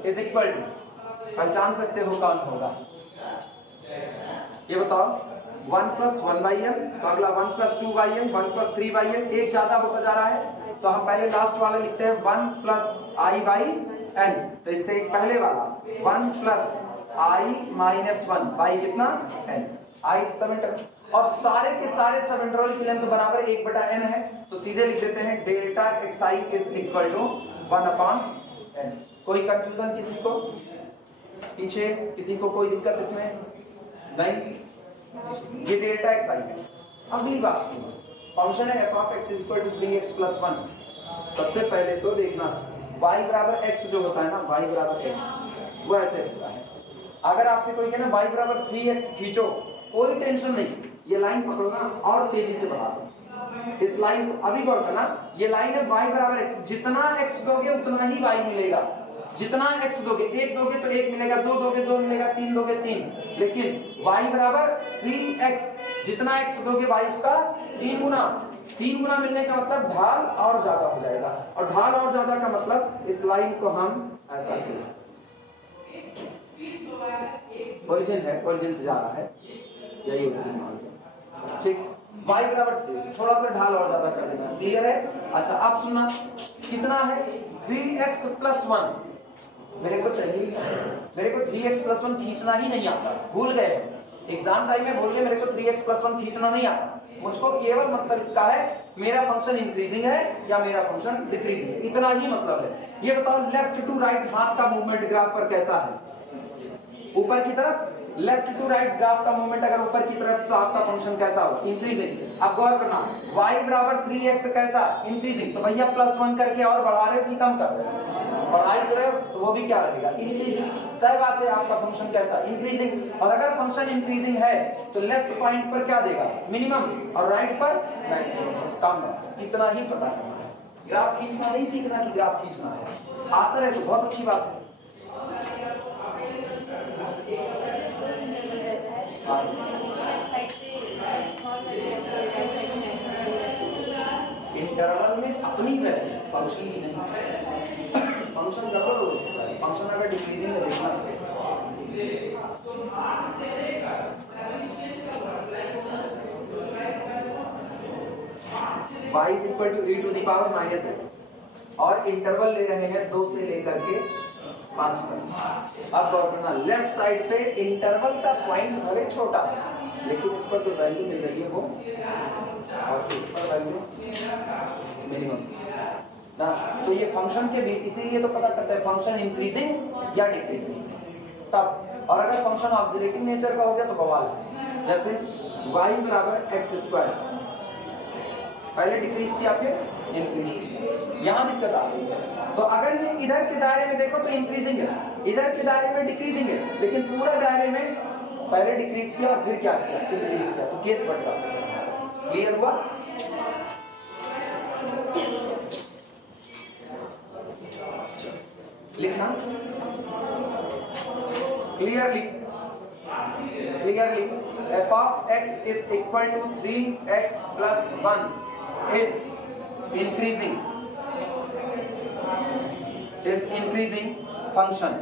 is equal to, पहचान सकते हो कौन होगा? ये बताओ, 1 + 1/n, तो अगला 1 + 2/n, 1 + 3/n, एक ज्यादा होता जा रहा है, तो हम पहले लास्ट वाला लिखते हैं 1 + i/n, तो इससे एक पहले वाला 1 + i - 1 बाई कितना? n। ith सब इंटरवल, और सारे के सारे सब इंटरवल की लेंथ बराबर 1/n है, तो सीधे लिख देते हैं delta xi is equal to 1/n। कोई कंफ्यूजन किसी को? पीछे किसी को कोई दिक्कत इसमें नहीं? ये डेल्टा xi है। अगली बात सुनो, फंक्शन है f of x is equal to 3x + 1। सबसे पहले तो देखना y बराबर x जो होता है ना, y बराबर x वो ऐसे होता है। अगर आपसे कोई कहे ना y बराबर 3x खींचो, कोई टेंशन नहीं, ये लाइन पकड़ो ना और तेजी से बढ़ा दो इस लाइन को। अभी गौर करना, ये लाइन है y बराबर x, जितना x दोगे उतना ही y मिलेगा। जितना x दोगे, 1 दोगे तो 1 मिलेगा, 2 दोगे 2 मिलेगा, 3 दोगे 3, लेकिन y बराबर 3x, जितना x दोगे y उसका 3 गुना। 3 गुना मिलने का मतलब ढाल और ज्यादा हो जाएगा, और ढाल और ज्यादा का मतलब इस लाइन को हम ऐसा खींच सकते, ओरिजिन है, ओरिजिन से जा रहा है, यही ओरिजिन मान लो, ठीक। y बराबर 3, थोड़ा सा ढाल और ज्यादा कर देना, क्लियर है? अच्छा अब सुनना, कितना है? 3x + 1 मेरे को चाहिए, मेरे को 3x + 1 खींचना ही नहीं आता, भूल गए एग्जाम टाइम में, बोल के मेरे को 3x + 1 खींचना नहीं आता। मुझको केवल मतलब इसका है मेरा फंक्शन इंक्रीजिंग है या मेरा फंक्शन डिक्रीजिंग है, इतना ही मतलब है। ये बताओ लेफ्ट टू राइट हाथ का मूवमेंट ग्राफ पर कैसा है? ऊपर की तरफ, लेफ्ट टू राइट ग्राफ का मूवमेंट अगर ऊपर की तरफ, तो आपका फंक्शन कैसा हो? इंक्रीजिंग। अब गौर करना, y बराबर 3x कैसा? इंक्रीजिंग, तो भैया +1 करके और बढ़ा रहे हो कि कम कर रहे हो? बढ़ाई कर रहे हो, तो वो भी क्या रहेगा? इंक्रीजिंग। तय बात है, आपका फंक्शन कैसा? इंक्रीजिंग। और अगर फंक्शन इंक्रीजिंग है तो लेफ्ट पॉइंट पर क्या देगा? मिनिमम, और राइट पर मैक्सिमम। कम है, इतना ही पता करना है। ग्राफ खींचना नहीं सीखना कि ग्राफ खींचना है, आता है तो बहुत अच्छी बात है। इंटरवल में अपनी वैल्यू, फंक्शन की नहीं। फंक्शन गड़बड़ हो सकता है, फंक्शन अगर डिक्रीजिंग है देखना y is equal to e⁻⁻x, और इंटरवल ले रहे हैं 2 से लेकर के 5 तक। अब गौर करना, लेफ्ट साइड पे इंटरवल का पॉइंट भले छोटा लेकिन इस पर जो वैल्यू मिल रही है वो और इस पर वैल्यू मिनिमम ना, तो ये फंक्शन के भी इसीलिए तो पता करता है फंक्शन इंक्रीजिंग या डिक्रीजिंग तब। और अगर फंक्शन ऑक्सिलेटिंग नेचर का हो गया तो बवाल है। जैसे y बराबर एक्स स्क्वायर, पहले डिक्रीज किया फिर इंक्रीज, यहाँ दिक्कत आ रही है। तो अगर ये इधर के दायरे में देखो तो इंक्रीजिंग है, इधर के दायरे में डिक्रीजिंग है, लेकिन पूरा दायरे में पहले डिक्रीज किया और फिर क्या किया, इंक्रीज किया, तो केस बढ़ जाता है। क्लियर हुआ? लिखना clearly f of x is equal to 3x plus 1 is increasing function।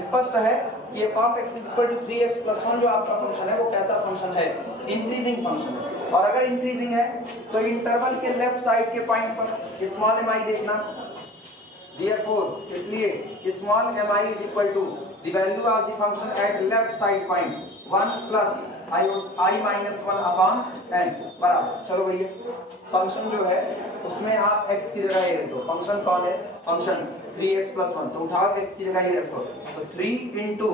स्पष्ट है कि f of x is equal to 3x plus 1 जो आपका फंक्शन है वो कैसा फंक्शन है, इंक्रीजिंग फंक्शन है। और अगर इंक्रीजिंग है तो इंटरवल के लेफ्ट साइड के पॉइंट पर स्मॉल mi देखना, therefore इसलिए small mi is equal to the value of the function at left side point 1 plus i minus 1 upon n बराबर। चलो भैया फंक्शन जो है उसमें आप x की जगह ये रख दो, फंक्शन कौन है, फंक्शन 3x plus 1, तो उठाओ x की जगह ये रखो, तो 3 into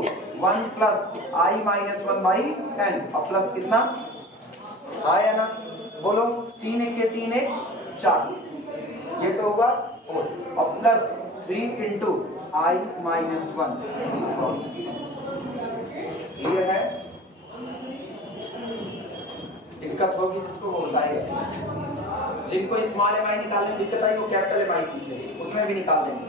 1 plus i minus 1 by n और प्लस कितना आया ना, बोलो 3 1 के 3 1 4, ये तो होगा 4 और plus 3 into i minus 1। Clear है? दिक्कत होगी जिसको वो बताएगा, जिनको स्मॉल mi निकालने में दिक्कत आई वो कैपिटल mi सीख लेंगे, उसमें भी निकाल देंगे।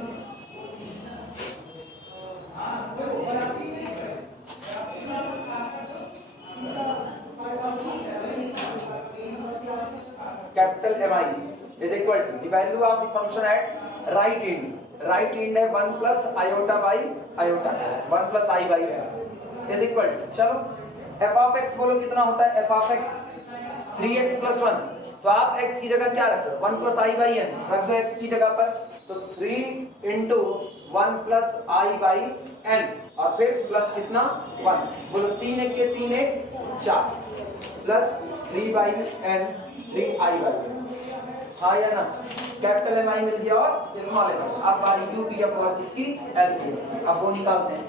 Capital mi is equal to the value of the function at right end, right end है 1 plus iota by iota, 1 plus I by m is equal to, चलो f of x बोलो कितना होता है, f of x 3x plus 1, तो आप x की जगह क्या रख दो 1 plus I by n रख दो x की जगह पर, तो 3 into 1 plus I by n और फिर प्लस कितना 1, बोलो 3 1 के 3 1 4 plus 3 by n 3 I by n, हाँ या ना, कैपिटल mi मिल गया और स्मॉल mi। अब बारी UPF और इसकी LPF, अब वो निकालते हैं।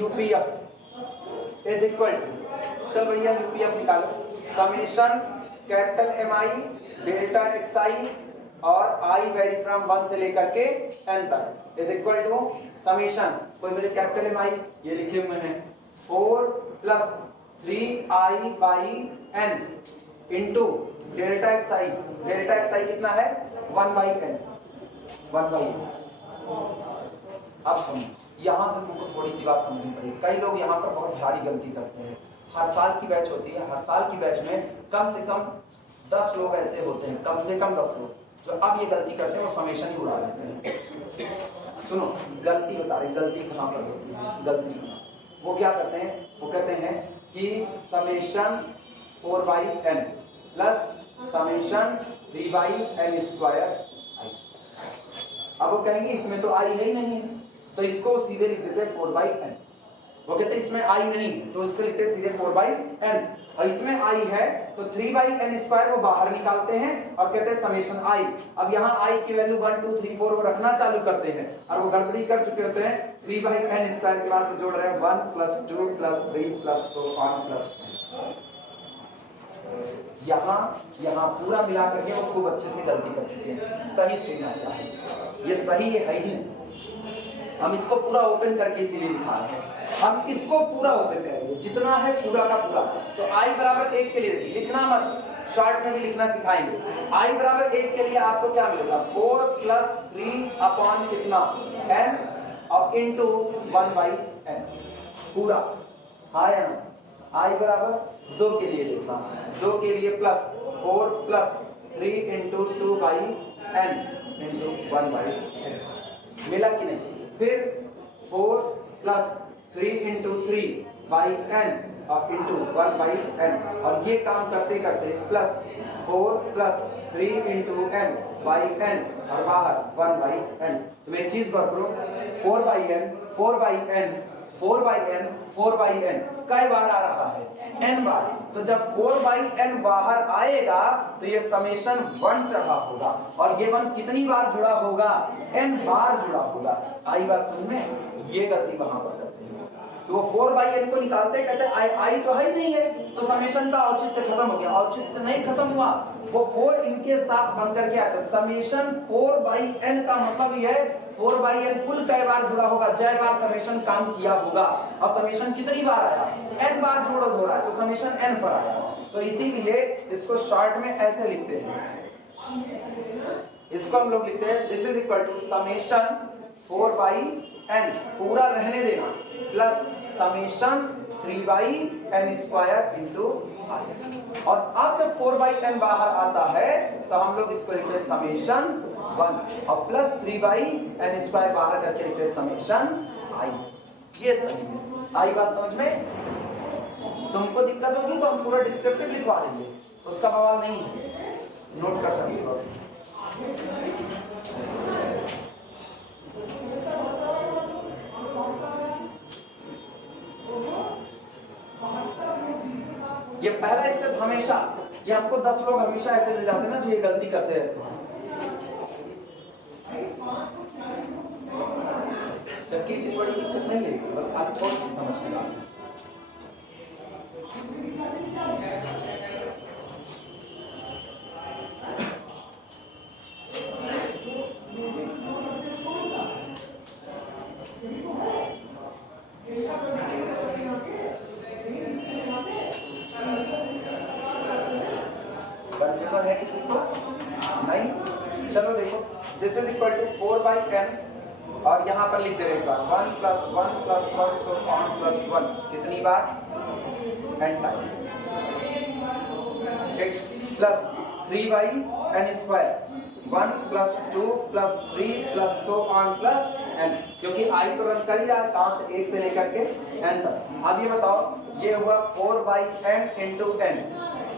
UPF इज इक्वल टू, चल भैया UPF निकालो, summation capital mi delta xi और i वेरी फ्रॉम 1 से लेकर के n तक इज इक्वल टू समेशन, कोई मुझे कैपिटल mi ये लिखे हुए हैं 4 plus 3i by n into delta xi कितना है 1 बाई n, 1 बाई n। अब समझो यहाँ से तुमको थोड़ी सी बात समझनी पड़ेगी, कई लोग यहाँ पर बहुत भारी गलती करते हैं। हर साल की बैच होती है, हर साल की बैच में कम से कम 10 लोग ऐसे होते हैं, कम से कम 10 लोग जो अब ये गलती करते हैं, वो समेशन ही उड़ा लेते हैं। सुनो गलती बता रहे, गलती कहाँ पर होती है, गलती सुनो, वो क्या करते हैं, वो कहते हैं कि summation 4/n plus summation 3/n square. अब वो कहेंगे इसमें तो i है ही नहीं, तो इसको सीधे लिख देते हैं 4/n। वो कहते हैं इसमें i नहीं, तो इसको लिखते हैं सीधे 4/n, और इसमें i है तो 3/n स्क्वायर वो बाहर निकालते हैं और कहते हैं समेशन i। अब यहाँ i की वैल्यू 1 2 3 4 वो रखना चालू करते हैं और वो गड़बड़ी कर चुके होते हैं, 3/n स्क्वायर के बाद जोड़ रहे हैं 1 plus 2 plus 3 plus so on plus. यहाँ पूरा मिला करके वो खूब अच्छे से गलती कर चुके हैं। सही सुनना चाहिए, ये सही है ही नहीं, हम इसको पूरा ओपन करके इसीलिए लिखा है, हम इसको पूरा ओपन करेंगे जितना है पूरा का पूरा। तो i बराबर 1 के लिए लिखना मत, शॉर्ट में भी लिखना सिखाएंगे। i बराबर 1 के लिए आपको क्या मिलेगा 4 प्लस 3 अपॉन कितना n और इंटू 1/n पूरा, हाँ या ना। i बराबर 2 के लिए लिखना, 2 के लिए plus 4 plus 3 into 2/n into 1/n, मिला कि नहीं। फिर 4 plus 3 into 3/n into 1/n, और ये काम करते करते plus 4 plus 3 into n by n, और बाहर 1/n। तो मैं चीज बात करूं 4/n 4/n 4/n 4/n कई बार आ रहा है, n बार। तो जब 4/n बाहर आएगा तो ये समेशन 1 चढ़ा होगा, और ये 1 कितनी बार जुड़ा होगा, n बार जुड़ा होगा। आई बात समझ में? ये गलती वहां पर करते हैं। तो 4/n को निकालते कहते आई तो है ही नहीं है, तो समेशन का औचित्य खत्म हो गया। औचित्य नहीं खत्म हुआ, वो 4 इनके साथ बन करके आता है। समेशन 4/n का मतलब ये है 4/n कुल कई बार जुड़ा होगा, जय बार समेशन काम किया होगा। और समेशन कितनी बार आया, n बार जोड़ हो रहा है, तो समेशन n पर आया। तो इसीलिए इसको शॉर्ट में ऐसे लिखते हैं, इसको हम लोग लिखते हैं this is equal to summation 4/n पूरा रहने देना plus summation 3/n² into i। और अब जब 4/n बाहर आता है तो हम लोग इसको लिखते हैं समेशन 1, और प्लस 3/n² बाहर करके लिखते हैं समेशन i। ये सही है। आई बात समझ में? तुमको दिक्कत होगी तो हम पूरा डिस्क्रिप्टिव लिखवा देंगे, उसका बवाल नहीं है, नोट कर सकते हो। ये पहला स्टेप हमेशा, ये हमको 10 लोग हमेशा ऐसे ले जाते हैं ना जो ये गलती करते रहते हैं, जबकि इतनी बड़ी दिक्कत नहीं है, बस आप थोड़ी सी समझ लेना। कंफ्यूजन है किसी को? नहीं? चलो देखो, this is equal to 4/n, और यहाँ पर लिख दे रहे एक बार 1 + 1 + 1 सो ऑन प्लस 1 कितनी बार, n टाइम्स, ठीक, plus 3/n² 1 + 2 + 3 + so on plus n, क्योंकि i तो रन कर ही रहा है कहाँ से, 1 से लेकर के n तक। अब ये बताओ, ये हुआ 4/n इंटू n,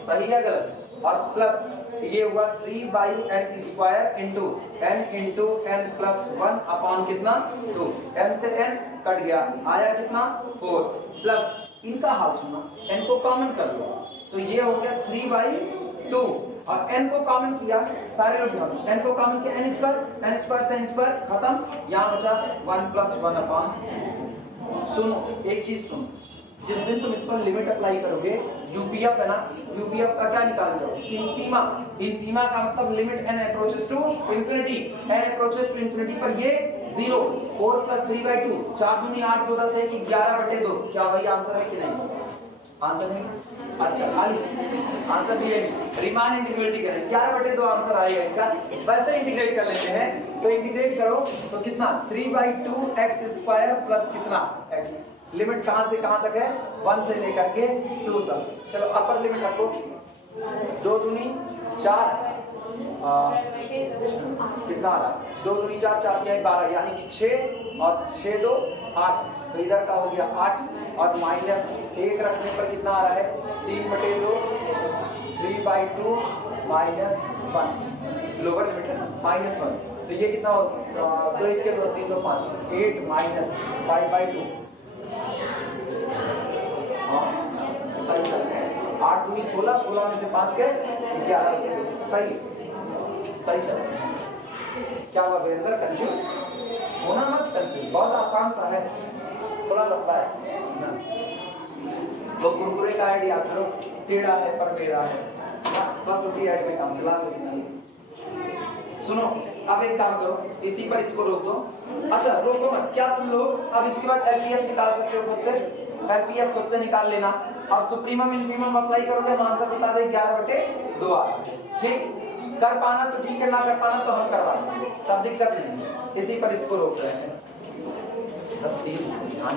सही है गलत, और प्लस ये हुआ 3/n² into n into n + 1 upon कितना 2, n से n कट गया, आया कितना 4, प्लस इनका हाल सुना, n को कॉमन कर लो, तो ये हो गया 3/2, और n को कॉमन किया, सारे लोग ध्यान, n को कॉमन किया n² से n² खत्म, यहाँ बचा 1 + 1 अपॉन। सुनो एक चीज सुनो, जिस दिन तुम इस पर लिमिट अप्लाई करोगे, यूपीएफ है ना, यूपीएफ का क्या निकाल जाओ, इंफीमा। इंफीमा का मतलब limit n approaches to infinity, n approaches to infinity पर ये 0, 4 + 3/2, 4 दूनी 8, 2 10 1 11/2, क्या वही आंसर है कि नहीं? आंसर नहीं, अच्छा खाली आंसर भी है, रीमान इंटीग्रेट करें 11/2 आंसर आएगा इसका। वैसे इंटीग्रेट कर लेते हैं, तो इंटीग्रेट करो तो कितना 3/2x² प्लस कितना x, लिमिट कहां से कहां तक है, 1 से लेकर के 2 तक। चलो अपर लिमिट रखो, 2 दूनी 4, कितना आ रहा, 2 दूनी 4, 4 तिहाई 12, यानी कि 6, और 6 2 8, तो इधर का हो गया 8, और माइनस 1 रखने पर कितना आ रहा है 3/2, 3/2 - 1, लोअर लिमिट है ना -1, तो ये कितना हो 2 1 के 2 3 2 5, 8 - 5/2, सही चल रहा है, 8 दूनी 16, 16 में से 5 गए 11, सही सही चल रहा है। क्या हुआ वीरेंद्र, कंफ्यूज होना मत, कंफ्यूज बहुत आसान सा है, थोड़ा लंबा है ना, तो कुरकुरे का आइडिया करो, टेढ़ा है पर मेरा है, बस उसी ऐड पे काम चला लो। सुनो अब एक काम करो, इसी पर इसको रोक दो, अच्छा रोको मत, क्या तुम लोग अब इसके बाद एलपीएफ निकाल सकते हो खुद से, एलपीएफ खुद से निकाल लेना, और सुप्रीमम इनफीमम अप्लाई करोगे, आंसर बता दे 11/2 आ, ठीक, कर पाना तो ठीक है, ना कर पाना तो हम करवा देंगे, तब दिक्कत नहीं है। इसी पर इसको रोक रहे हैं, 10 3 ध्यान